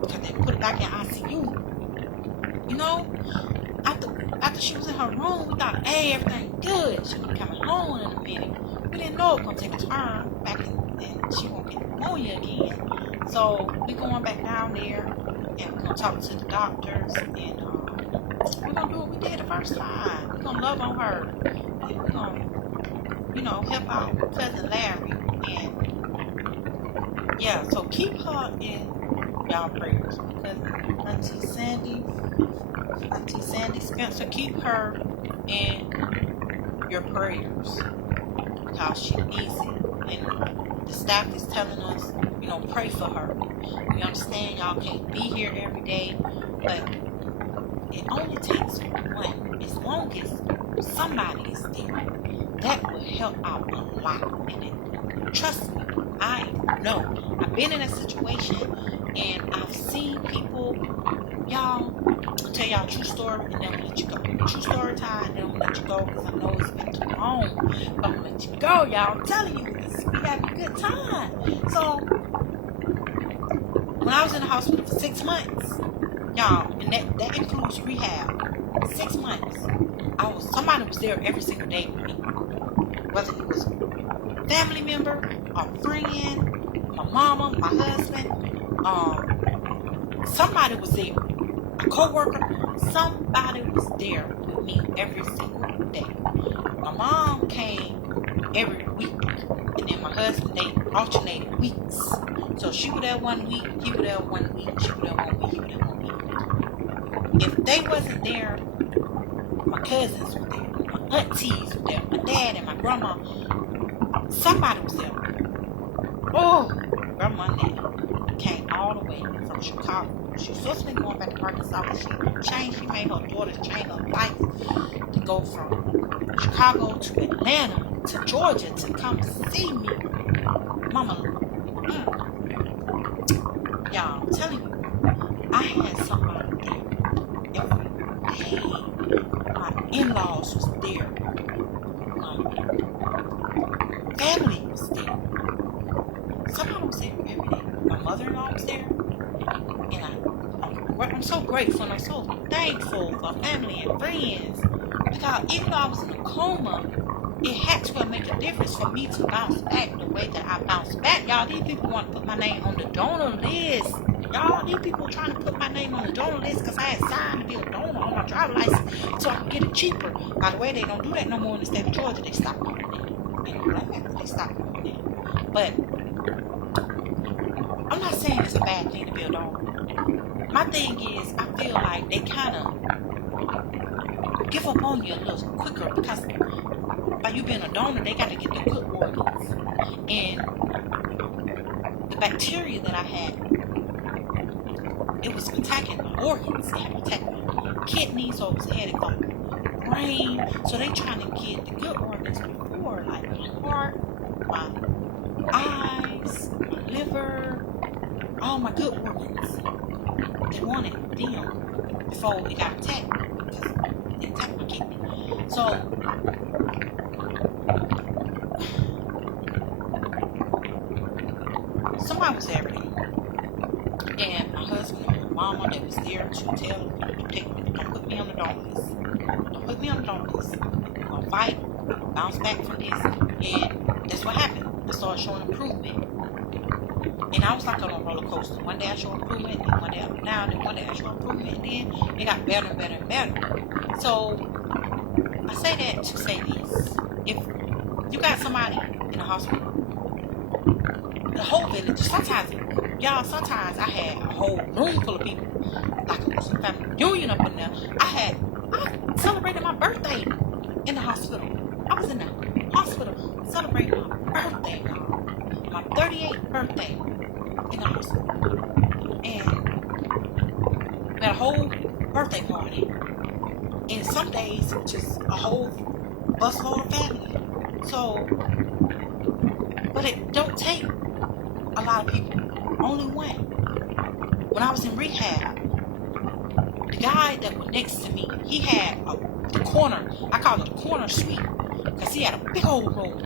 because they put it back in ICU." You know, after she was in her room, we thought, "Hey, everything good. She was coming home in a minute." We didn't know it was gonna take a turn back, and she won't get pneumonia again. So we going back down there, and we're gonna talk to the doctors, and we're gonna do what we did the first time. We're gonna love on her, and we're gonna, help out cousin Larry, and yeah. So keep her in y'all prayers because Auntie Sandy Spencer, keep her in your prayers because she needs it, and the staff is telling us, pray for her. We understand y'all can't be here every day, but it only takes one. As long as somebody is there, that will help out a lot. And trust me, I know. I've been in a situation, and I've seen people, y'all. I'll tell y'all a true story, and then I'm gonna let you go. True story time, and then I'm gonna let you go because I know it's been too long. But I'm gonna let you go, y'all. I'm telling you, we having a good time. So when I was in the hospital for 6 months, y'all, and that includes rehab, 6 months, somebody was there every single day with me. Whether it was a family member, a friend, my mama, my husband, somebody was there. A co-worker, somebody was there with me every single day. My mom came every week, and then my husband, they alternated weeks. So she was there 1 week, he was there 1 week, she was there 1 week, he was there 1 week. If they wasn't there, my cousins were there, my aunties were there, my dad and my grandma, somebody was there. Oh, grandma Nana came all the way from Chicago. She was supposed to be going back to Arkansas, but she made her daughters change her life to go from Chicago to Atlanta to Georgia to come see me. Mama, y'all, I'm telling you, I had somebody there every day. My in-laws was there. My family was there. Somebody was there every day. My mother-in-law was there. And I'm so grateful and I'm so thankful for family and friends. Because even though I was in a coma, it had to make a difference for me to bounce back the way that I bounced back. Y'all, these people want to put my name on the donor list. Y'all, these people trying to put my name on the donor list because I had signed to be a donor on my driver's license so I can get it cheaper. By the way, they don't do that no more in the state of Georgia. They stopped doing it. They stopped doing it. But I'm not saying it's a bad thing to be a donor. My thing is, I feel like they kind of give up on you a little quicker because by you being a donor, they got to get the good organs. And the bacteria that I had, it was attacking my organs. It had attacking my kidneys, so it was headed from my brain. So they trying to get the good organs before, like my heart, my eyes, my liver, all my good organs. They wanted them before it got attacked because it attacked my kidney. So somebody was there, and my husband and my mama that was there to tell them, don't put me on the donor list. Don't put me on the donor list. I'm gonna fight, bounce back from this, and that's what happened. I started showing improvement. And I was like on a roller coaster. One day I show improvement, then one day I went down, then one day I show improvement, and then it got better and better and better. So I say that to say this. If you got somebody in the hospital, the whole village, sometimes I had a whole room full of people, like some family reunion up in there. I celebrated my birthday in the hospital. I was in the hospital celebrating my birthday, my 38th birthday in the hospital. And we had a whole birthday party. And some days, just a whole busload of family. So, but it don't take a lot of people. Only one. When I was in rehab, the guy that was next to me, he had the corner, I call it the corner suite, because he had a big old room.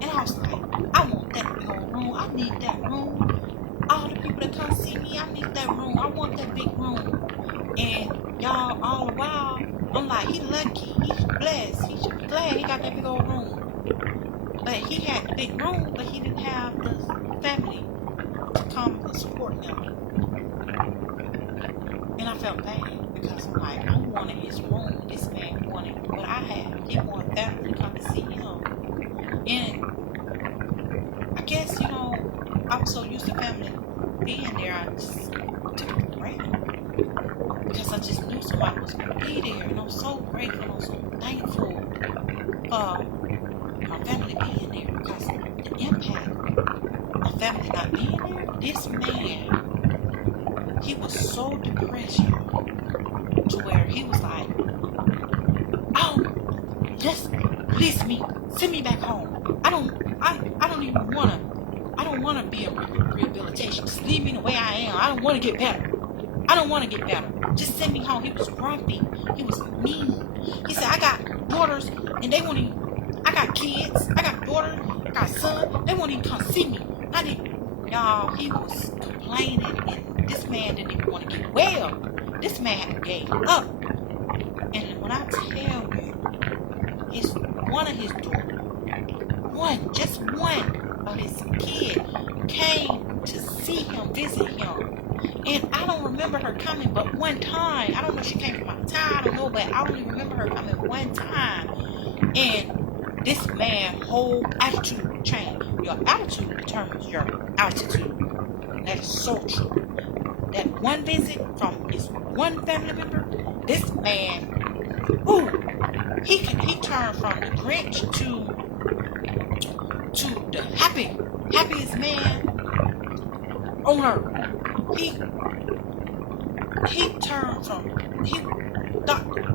And I was like, I want that big old room. I need that room. All the people that come see me, I need that room. I want that big room. And y'all, all the while, I'm like, he lucky, he's blessed, he should be glad he got that big old room. But he had the big room, but he didn't have the family to come and support him. And I felt bad because I'm like, I wanted his room. This man wanted what I had. He wanted family to come and see him. And I guess, I was so used to family being there, I just took it for granted. Because I just knew somebody was going to be there. And I'm so grateful, I'm so thankful for my family being there. Because the impact of family not being there, this man, he was so depressed to where he was like, oh, just release me, send me back home. I don't want to be in rehabilitation. Just leave me the way I am. I don't want to get better. Just send me home. He was grumpy. He was mean. He said, I got daughters and they won't even, I got kids, I got daughters, I got son, they won't even come see me. Y'all, he was complaining, and this man didn't even want to get well. This man gave up. And when I tell you, one of his daughters, just one of his kids came to see him, visit him. And I don't remember her coming but one time. I don't know if she came from out of town, I don't know, but I only remember her coming one time. And this man's whole attitude changed. Your attitude determines your altitude. That is so true. That one visit from his one family member, this man, he turned from the Grinch to the happiest man on earth. He turned from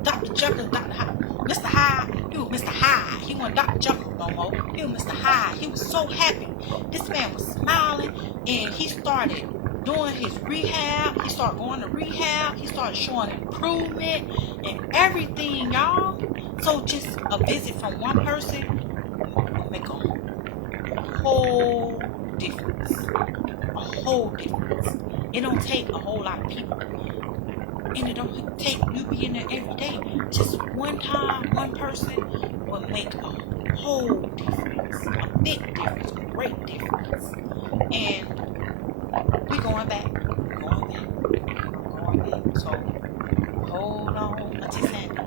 Dr. Jekyll, Mr. Hyde. He was Mr. Hyde. He wasn't Dr. Jekyll no more. He was Mr. Hyde. He was so happy. This man was smiling, and he started doing his rehab. He started going to rehab. He started showing improvement and everything, y'all. So just a visit from one person will make a whole difference. A whole difference. It don't take a whole lot of people. And it don't take you being there every day. Just one time, one person will make a whole difference. A big difference, a great difference. And We going back. Going back. So hold on, Auntie Sandy.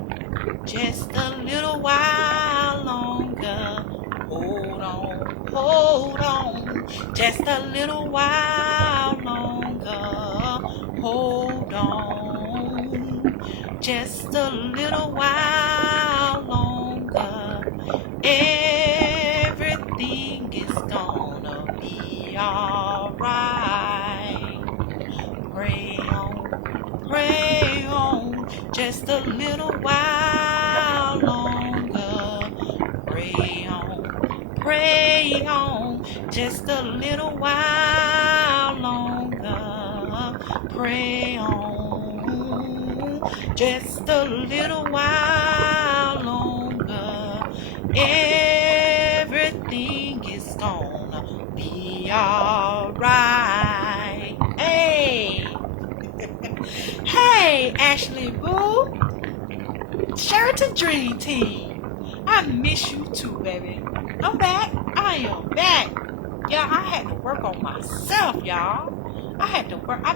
Just a little while longer. Hold on. Just a little while longer. Hold on. Just a little while longer. Everything is gonna be alright. Pray on, just a little while longer. Pray on, just a little while longer. Pray on, just a little while longer. Everything is gonna be alright. Hey, Ashley Boo, Sheraton Dream Team. I miss you too, baby. I'm back. I am back. Yeah, I had to work on myself, y'all. I had to work. I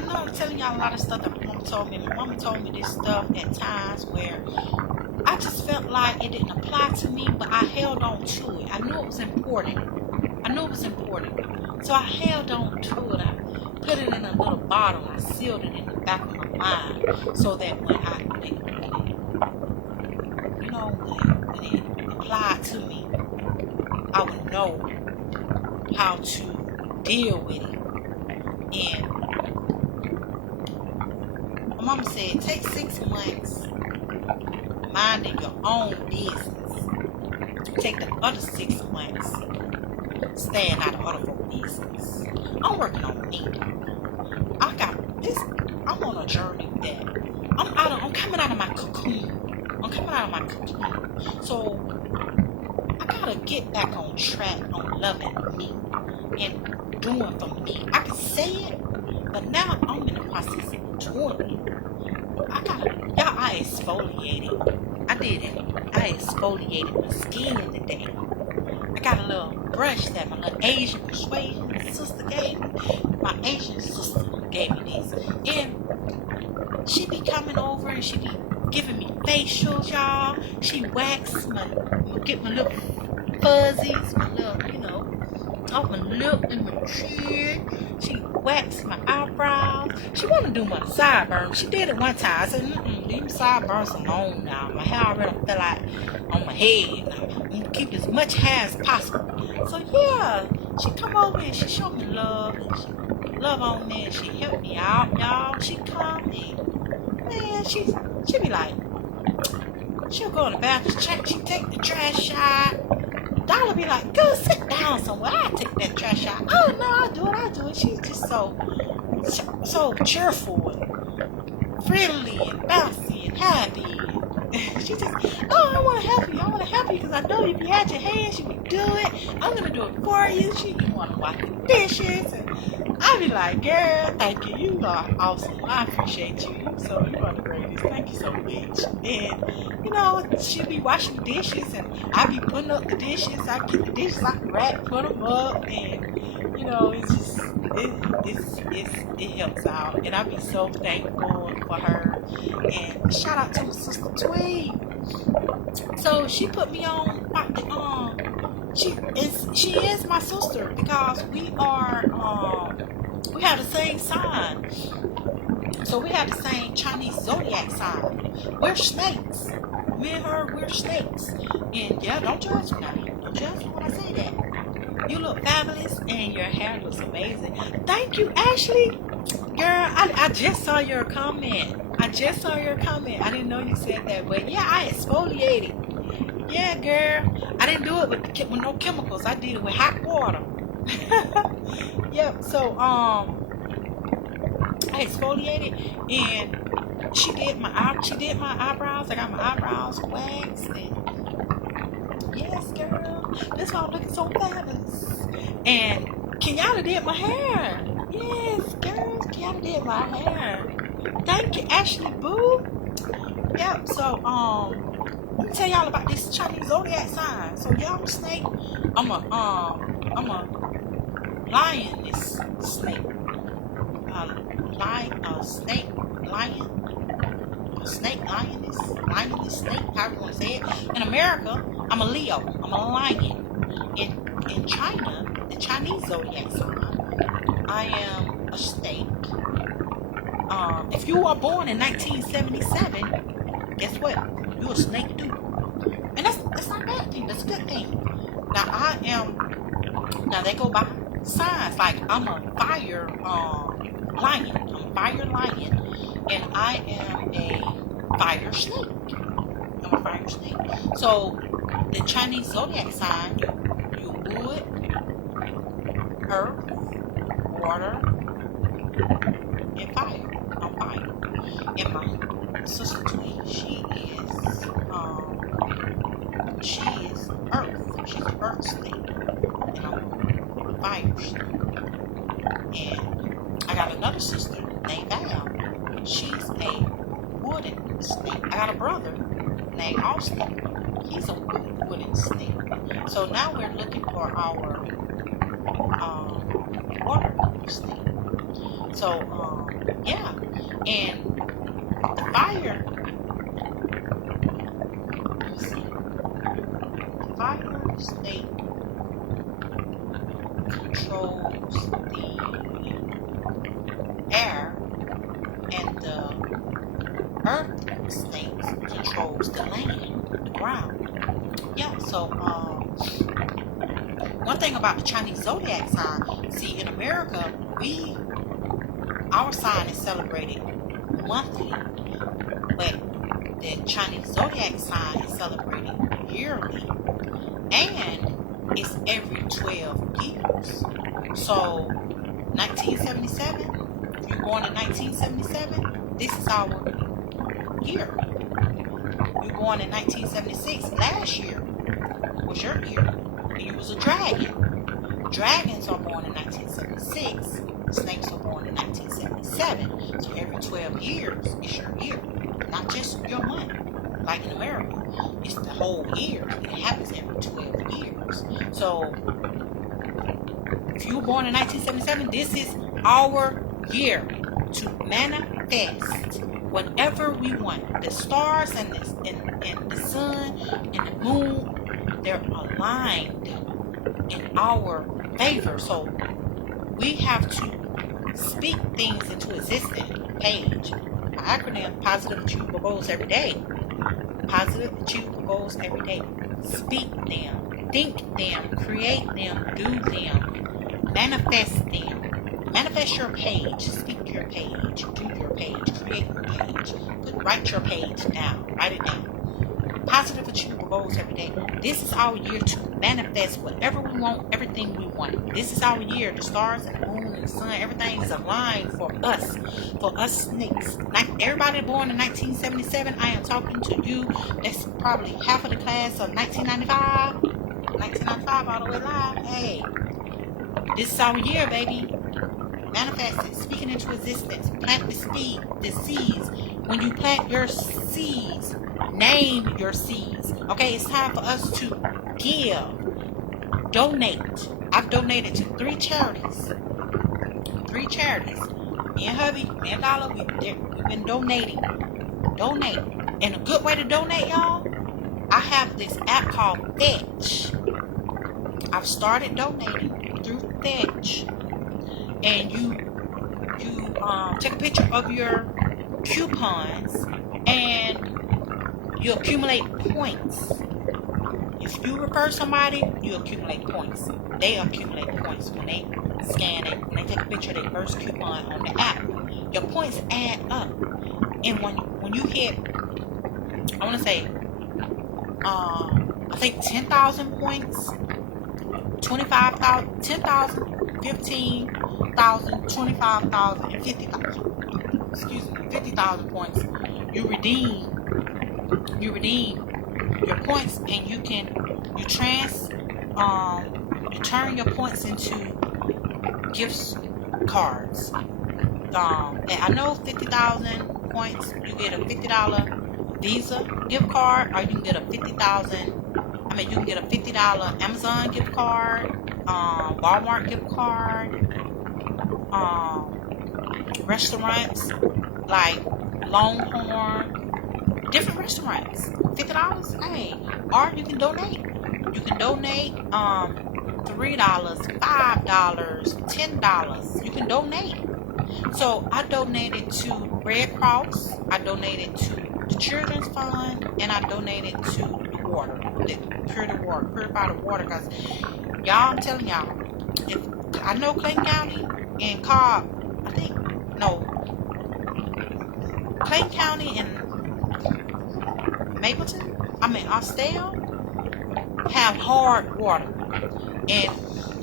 know I'm telling y'all a lot of stuff that my mama told me. My mama told me this stuff at times where I just felt like it didn't apply to me, but I held on to it. I knew it was important. So I held on to it. I put it in a little bottle. I sealed it in the back of my mind so that when it applied to me, I would know how to deal with it. And my mama said, take 6 months minding your own business. Take the other 6 months staying out of other people's business. I'm working on me. I got this. I'm on a journey that I'm coming out of my cocoon. So I gotta get back on track on loving me and doing for me. I can say it, but now I'm in the process of doing it. I exfoliated. I did it. I exfoliated my skin today. I got a little brush that my little Asian persuasion sister gave me. My Asian sister gave me this. And she be coming over and she be giving me facials, y'all. She waxed get my little fuzzies, my little, off my lip and my chin. She waxed my eyebrows. She want to do my sideburns. She did it one time. I said, leave my sideburns alone now. My hair already fell out on my head. I'm going to keep as much hair as possible. So yeah, she come over and she showed me love. And she love on me and she helped me out, y'all. She come and, man, she be like, she'll go in the bathroom, she take the trash out. Dollar be like, go sit down somewhere. I take that trash out. Oh no, I do it. She's just so cheerful and friendly and bouncy and happy. She just, I want to help you because I know if you had your hands, you would do it. I'm gonna do it for you. She want to wash the dishes, and I be like, girl, thank you. You are awesome. I appreciate you. So you are the greatest. Thank you so much. And she'll be washing the dishes, and I be putting up the dishes. I get the dishes out the rack, put them up, and it's just it helps out, and I be so thankful for her. And shout out to my sister Tweed. So she put me on. She is my sister because we have the same sign. So we have the same Chinese zodiac sign. We're snakes. Me and her, we're snakes. And yeah, don't judge me now. Don't judge me when I say that. You look fabulous and your hair looks amazing. Thank you, Ashley. Girl, I just saw your comment. I didn't know you said that, but yeah, I exfoliated. Yeah, girl. I didn't do it with no chemicals. I did it with hot water. Yep. So I exfoliated, and she did my eyebrows. I got my eyebrows waxed, and yes, girl, that's why I'm looking so fabulous. And Kenyatta did my hair. Yes, girl, Kenyatta did my hair. Thank you, Ashley Boo. Yep. So let me tell y'all about this Chinese zodiac sign. So y'all, I'm a snake. I'm a lioness snake. Snake, lioness snake, however you want to say it. In America, I'm a Leo. I'm a lion. In China, the Chinese zodiac sign, I am a snake. If you are born in 1977, guess what? You're a snake too. And that's not a bad thing. That's a good thing. Now they go by signs. Like I'm a fire lion. I'm a fire lion, and I am a fire snake. I'm a fire snake. So the Chinese zodiac sign, you wood, earth, water, and fire. I'm fire. And my sister Tweet, she is earth. She's an earth snake. And I'm a fire snake. And I got another sister named Val. She's a wooden snake. I got a brother named Austin. He's a wooden snake. So now we're looking for our water snake. So yeah, and the fire. Let's see. The fire snake controls the air, and the earth snake controls the land, the ground. Yeah, so one thing about the Chinese zodiac sign, see, in America, our sign is celebrated monthly, but the Chinese zodiac sign is celebrated yearly, and it's every 12 years. So 1977, if you're born in 1977, this is our year. You're born in 1976, last year was your year, and you was a dragon. Dragons are born in 1976, snakes are born in 1977. So every 12 years is your year, not just your month, like in America. It's the whole year. It happens every 12 years. So if you were born in 1977, this is our year to manifest whatever we want. The stars and the sun and the moon, they're aligned in our favor. So we have to speak things into existence. Page. My acronym, positive achievable goals every day. Positive achievable goals every day. Speak them. Think them. Create them. Do them. Manifest them. Manifest your page. Speak your page. Do your page. Create your page. Write your page down. Write it down. Positive achievable goals every day. This is our year to manifest whatever we want, everything we want. This is our year. The stars and the moon and the sun, everything is aligned for us snakes. Like everybody born in 1977, I am talking to you. That's probably half of the class of 1995. 1995 all the way live. Hey, this is our year, baby. Manifest it, speaking into existence. Plant the seeds. When you plant your seeds, name your seeds. Okay, it's time for us to give, donate. I've donated to 3 charities. 3 charities. Me and hubby, me and Dollar, we've been donating. Donate. And a good way to donate, y'all, I have this app called Fetch. I've started donating through Fetch. And you take a picture of your coupons and you accumulate points. If you refer somebody, you accumulate points. They accumulate points when they scan it, when they take a picture of their first coupon on the app. Your points add up. And when you hit, I want to say, I think 10,000 points, 25,000, 10,000, 15,000, 25,000, and 50,000. Excuse me, 50,000 points. You redeem your points, and you turn your points into gift cards. And I know 50,000 points, you get a $50 Visa gift card, or you can get a $50 Amazon gift card, Walmart gift card, restaurants like Longhorn, different restaurants, $50. Hey, or you can donate. You can donate $3, $5, $10. You can donate. So I donated to Red Cross, I donated to the Children's Fund, and I donated to the water, the purify the water, because y'all, I'm telling y'all, if I know Clayton County and Cobb, I think, no, Clayton County and Austell have hard water. And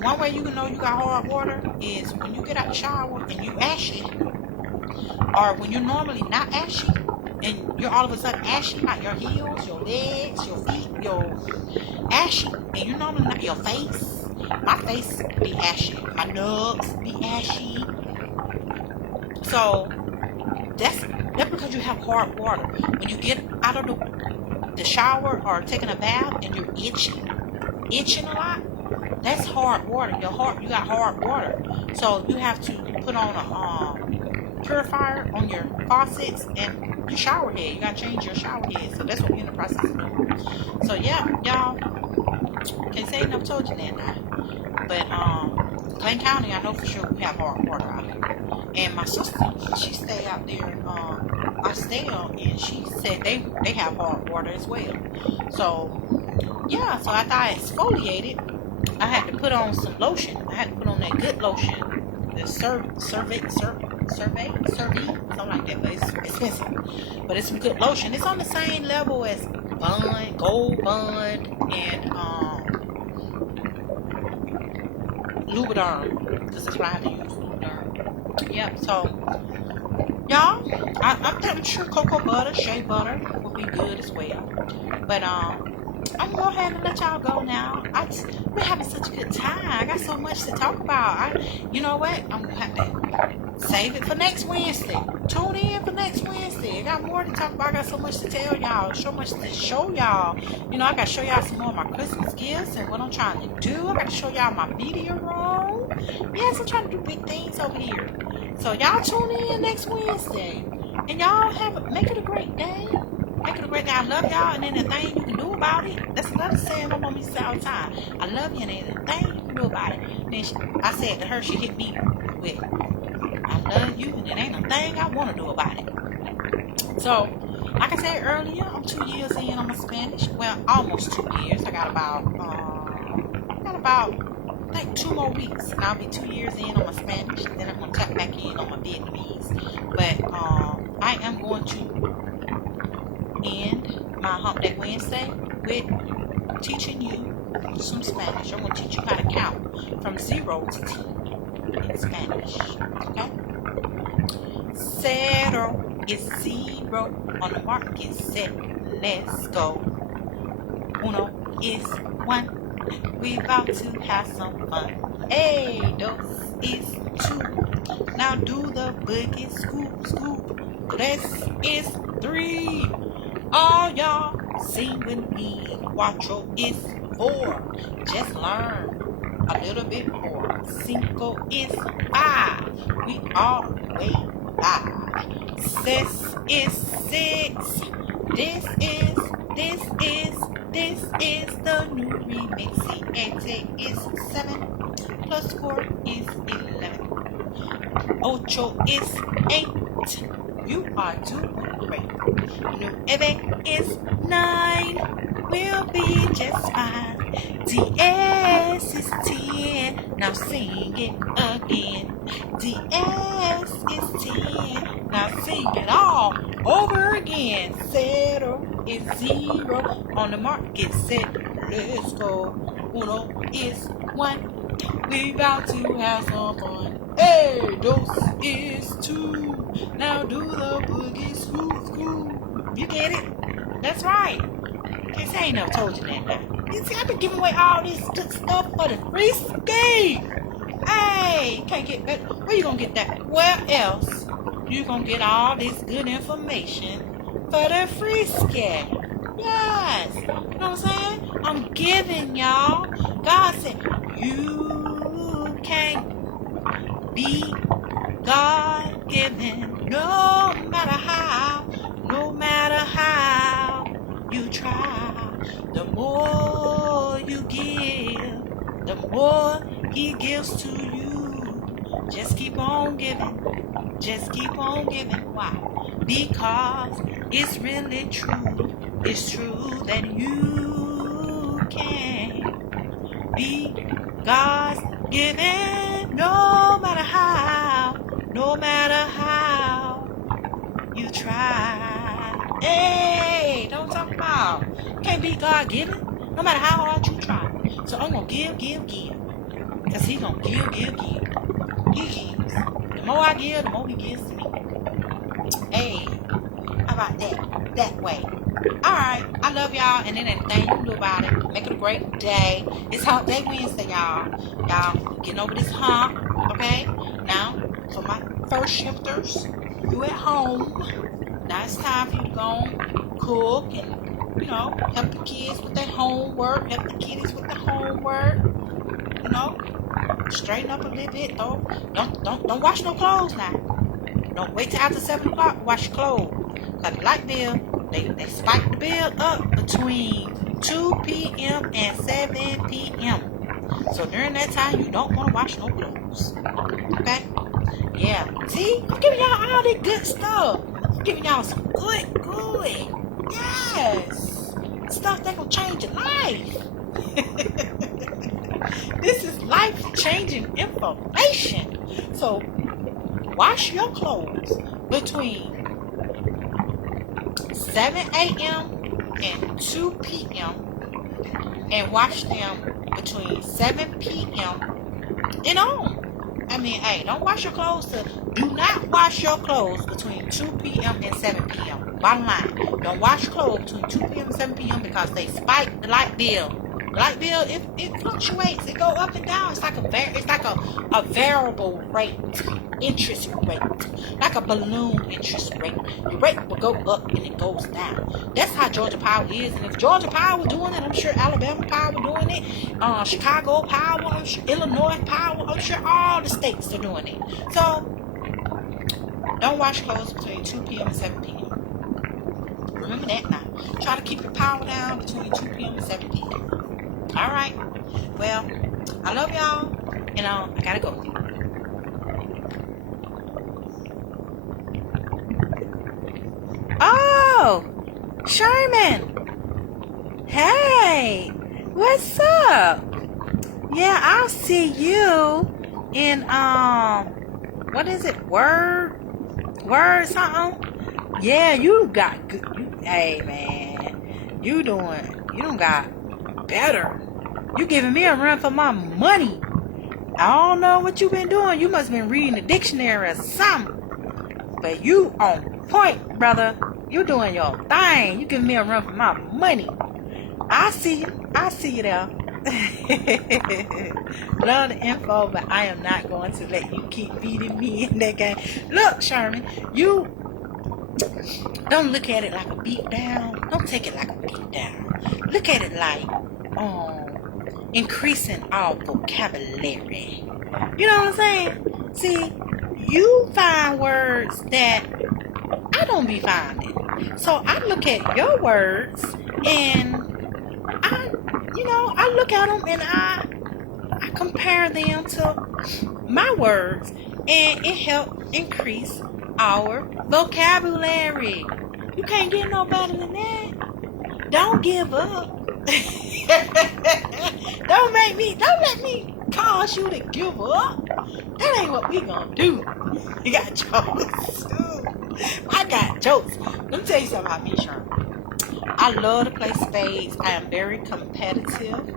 one way you can know you got hard water is when you get out the shower and you ashy, or when you're normally not ashy and you're all of a sudden ashy, not your heels, your legs, your feet, your ashy, and you're normally not your face. My face be ashy, my nugs be ashy. So that's because you have hard water. When you get out of the shower or taking a bath and you're itching a lot, that's hard water. You got hard water. So you have to put on a purifier on your faucets and your shower head. You gotta change your shower head. So that's what we're in the process of doing. So yeah, y'all, can't say enough told you that now. But Clayton County, I know for sure we have hard water out here. And my sister, she stayed out there in Austell, and she said they have hard water as well. So yeah, so after I exfoliated, I had to put on some lotion. I had to put on that good lotion, the Cervé, something like that, but it's expensive. But it's some good lotion. It's on the same level as Bond, Gold Bond, and Lubriderm, because that's what I have to use, Lubriderm. Yep, so y'all, I'm sure cocoa butter, shea butter will be good as well. But I'm gonna go ahead and let y'all go now. We're having such a good time. I got so much to talk about. You know what? I'm gonna have to save it for next Wednesday. Tune in for next Wednesday. I got more to talk about. I got so much to tell y'all. So much to show y'all. You know, I gotta show y'all some more of my Christmas gifts and what I'm trying to do. I gotta show y'all my media room. Yes, I'm trying to do big things over here. So y'all tune in next Wednesday. And y'all make it a great day. Make it a great day. I love y'all, and anything you can do about it. That's another saying my mom used to say all the time. I love you, and anything you can do about it. Then I said to her, she hit me with, I love you, and there ain't a thing I want to do about it. So, like I said earlier, I'm 2 years in on my Spanish. Well, almost 2 years. I got about I think 2 more weeks, and I'll be 2 years in on my Spanish. And then I'm gonna cut back in on my Vietnamese. But I am going to end my Hump Day Wednesday with teaching you some Spanish. I'm going to teach you how to count from 0 to 10 in Spanish. Okay? 0 is 0. On the mark, get set, let's go. 1 is 1. We about to have some fun. Hey, 2 is 2. Now do the boogie scoop, scoop. 3 is 3. All y'all sing with me. 4 is 4. Just learn a little bit more. 5 is 5. We all the way 5. 6 is 6. This is the new remix. 7 is 7. Plus 4 is 11. 8 is 8. You are doing great. 9 is 9. We'll be just fine. 10 is 10. Now sing it again. 10 is 10. Now sing it all over again. 0 is 0. On the mark, get set, let's go. 1 is 1. We about to have some fun. Hey, 2 is 2. Now do the boogie scoop, scoop. You get it? That's right. Can't say I ain't never told you that now. You see, I've been giving away all this good stuff for the free ski. Hey, you can't get that. Where you gonna get that? Where else you gonna get all this good information for the free ski? Yes. You know what I'm saying? I'm giving y'all God said, you can't be God-given, no matter how you try. The more you give, the more He gives to you. Just keep on giving. Just keep on giving. Why? Because it's really true. It's true that you can be God's given, no matter how you try. Hey, don't talk about can't be God given, no matter how hard you try. So I'm gonna give, cause He gonna give. He gives. The more I give, the more He gives to me. Hey, how about that? That way. Alright, I love y'all, and then anything you can do about it. Make it a great day. It's Hump Day Wednesday, y'all. Y'all getting over this hump, okay? Now, for my first shifters, you at home. Now it's time for you to go cook and, help the kids with their homework. Help the kiddies with their homework. Straighten up a little bit, though. Don't wash no clothes now. Don't wait till after 7 o'clock to wash your clothes. Cause the light bill, they spike the bill up between 2 p.m. and 7 p.m. So during that time, you don't want to wash no clothes. Okay? Yeah. See? I'm giving y'all all that good stuff. I'm giving y'all some good. Yes. Stuff that will change your life. This is life-changing information. So, wash your clothes between 7 a.m. and 2 p.m. and wash them between 7 p.m. and on. Hey, don't wash your clothes do not wash your clothes between 2 p.m. and 7 p.m. Bottom line, don't wash clothes between 2 p.m. and 7 p.m. because they spike the light bill. Light bill, it fluctuates. It go up and down. It's like a variable rate, interest rate, like a balloon interest rate. The rate will go up and it goes down. That's how Georgia Power is. And if Georgia Power was doing it, I'm sure Alabama Power was doing it. Chicago Power, I'm sure Illinois Power, I'm sure all the states are doing it. So don't wash clothes between 2 p.m. and 7 p.m. Remember that now. Try to keep your power down between 2 p.m. and 7 p.m. Alright, well, I love y'all, and I gotta go. Oh, Sherman. Hey, what's up? Yeah, I'll see you in, what is it, Word something? Yeah, you got good, hey man, you done got better. You giving me a run for my money. I don't know what you been doing. You must have been reading the dictionary or something. But you on point, brother. You doing your thing. You giving me a run for my money. I see you there. Love the info, but I am not going to let you keep feeding me in that game. Look, Sherman, you don't look at it like a beat down. Don't take it like a beat down. Look at it like increasing our vocabulary. You know what I'm saying? See, you find words that I don't be finding. So I look at your words and I look at them and I compare them to my words, and it helps increase our vocabulary. You can't get no better than that. Don't give up. Don't let me cause you to give up. That ain't what we gonna do. You got jokes. I got jokes. Let me tell you something about me, Sherman. I love to play spades. I am very competitive.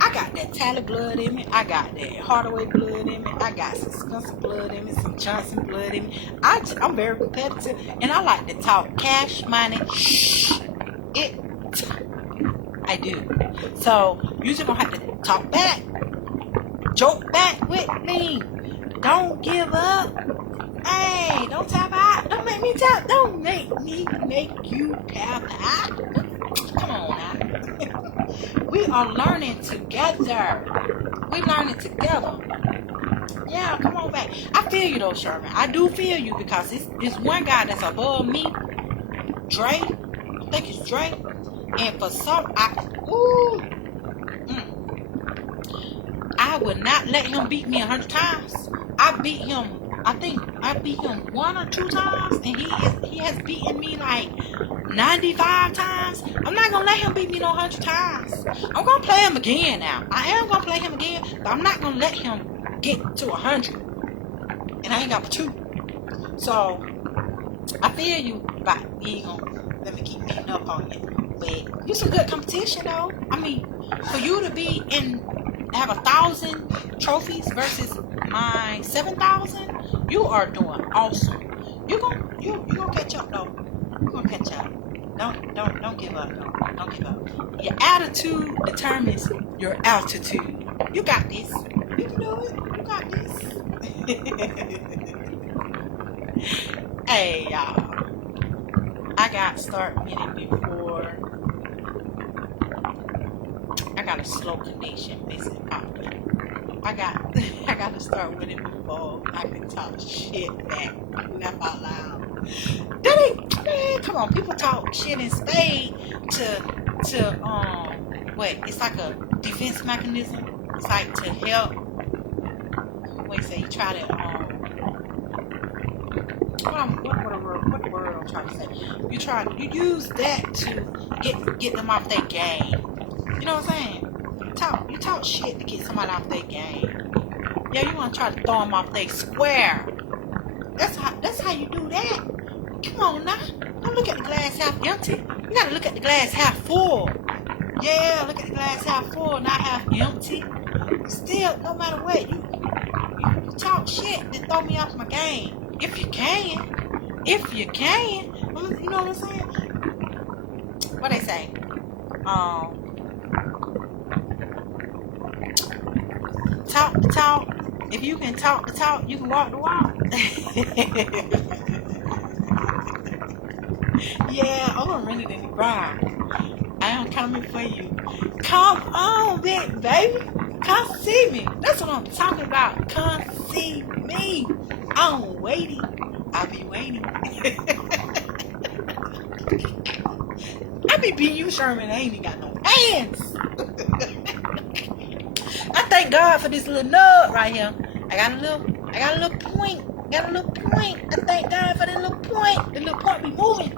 I got that Tally blood in me. I got that Hardaway blood in me. I got some Spencer blood in me, some Johnson blood in me. I'm very competitive, and I like to talk cash money. I do. So you just gonna have to talk back, joke back with me. Don't give up. Hey, don't tap out. Don't make me tap. Don't make me make you tap out. Come on now. We are learning together. We learning together. Yeah, come on back. I feel you though, Sherman. I do feel you because it's one guy that's above me. Dre. I think it's Dre. And for some, I would not let him beat me 100 times. I think I beat him 1 or 2 times, and he has beaten me like 95 times. I'm not gonna let him beat me no 100 times. I'm gonna play him again now. I am gonna play him again, but I'm not gonna let him get to 100. And I ain't got 2. So I feel you, but you ain't gonna let me keep beating up on you. But you some good competition though. I mean, for you to be have 1,000 trophies versus my 7,000, you are doing awesome. You gonna catch up though. You gonna catch up. Don't give up though. Don't give up. Your attitude determines your altitude. You got this. You can do it. You got this. Hey y'all. I got to start winning before I got a slow connection missing out. I got to start winning before I can talk shit back. Laugh out loud. Man, come on, people talk shit in spade to what? It's like a defense mechanism. It's like to help. What you say? You try to what word I'm trying to say? You use that to get them off their game. You know what I'm saying? You talk shit to get somebody off their game. Yeah, you want to try to throw them off their square. That's how you do that. Come on now. Don't look at the glass half empty. You gotta look at the glass half full. Yeah, look at the glass half full, not half empty. Still, no matter what, you talk shit to throw me off my game. If you can. You know what I'm saying? What they say? Talk the talk. If you can talk the talk, you can walk the walk. Yeah, I'm ready to grind. I am coming for you. Come on, big baby. Come see me. That's what I'm talking about. Come see me. I'm waiting. I'll be waiting. I be beating you, Sherman. I ain't even got no hands. I thank God for this little nub right here. I got a little point. I thank God for that little point. The little point be moving.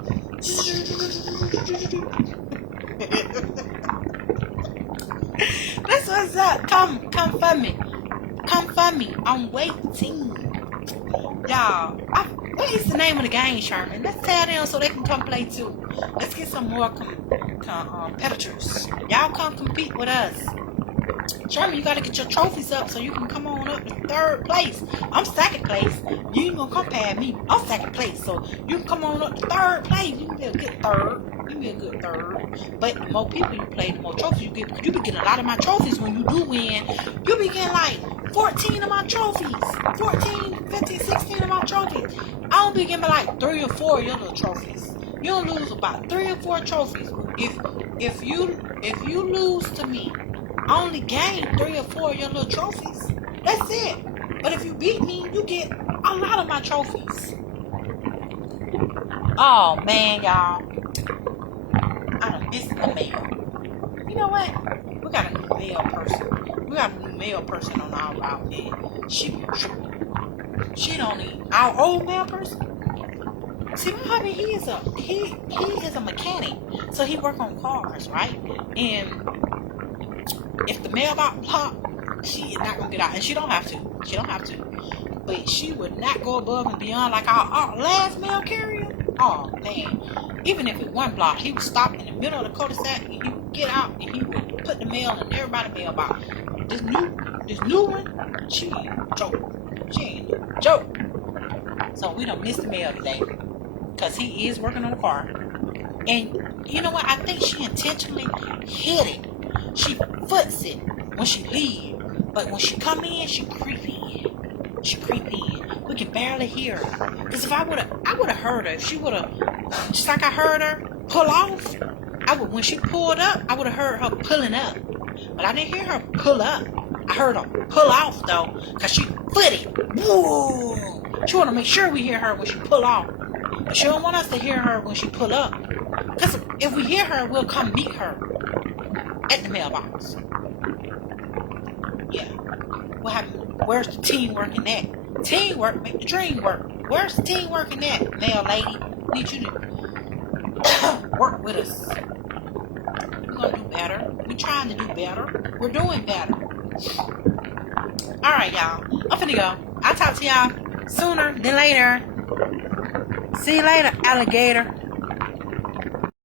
That's what's up. Come for me. I'm waiting. Y'all, what is the name of the game, Sherman? Let's tell them so they can come play too. Let's get some more competitors. Y'all come compete with us. Sherman, you gotta get your trophies up so you can come on up to 3rd place. I'm 2nd place. You ain't gonna compare me. I'm 2nd place, so you can come on up to 3rd place. You can be a good 3rd. But the more people you play, the more trophies you get. You be getting a lot of my trophies when you do win. You be getting like 14 of my trophies. 14, 15, 16 of my trophies. I don't be getting like 3 or 4 of your little trophies. You don't lose about 3 or 4 trophies. If you lose to me, I only gain 3 or 4 of your little trophies. That's it. But if you beat me, you get a lot of my trophies. Oh man, y'all. I done missed the mail. You know what? We got a new mail person on our route, and she be tripping. She don't need our old mail person. See, my hubby, he is a mechanic, so he work on cars, right? And if the mailbox blocked, she is not gonna get out, and she don't have to. But she would not go above and beyond like our last mail carrier. Oh man, even if it wasn't blocked, he would stop in the middle of the cul-de-sac and he would get out and he would put the mail in everybody's mailbox. This new one, she ain't a joke. So we don't miss the mail today because he is working on the car. And you know what? I think she intentionally hit it. She foots it when she leave, but when she come in, she creep in. she creep in. We can barely hear her. Because if I would have heard her. If she would have, just like I heard her pull off, when she pulled up, I would have heard her pulling up. But I didn't hear her pull up. I heard her pull off, though, because she footed. Woo! She want to make sure we hear her when she pull off. But she don't want us to hear her when she pull up. Because if we hear her, we'll come meet her at the mailbox. Yeah. What happened? Where's the teamwork in that? Teamwork make the dream work. Where's the teamwork in that, mail lady? Need you to work with us. We're going to do better. We're trying to do better. We're doing better. Alright, y'all. I'm finna go. I'll talk to y'all sooner than later. See you later, alligator.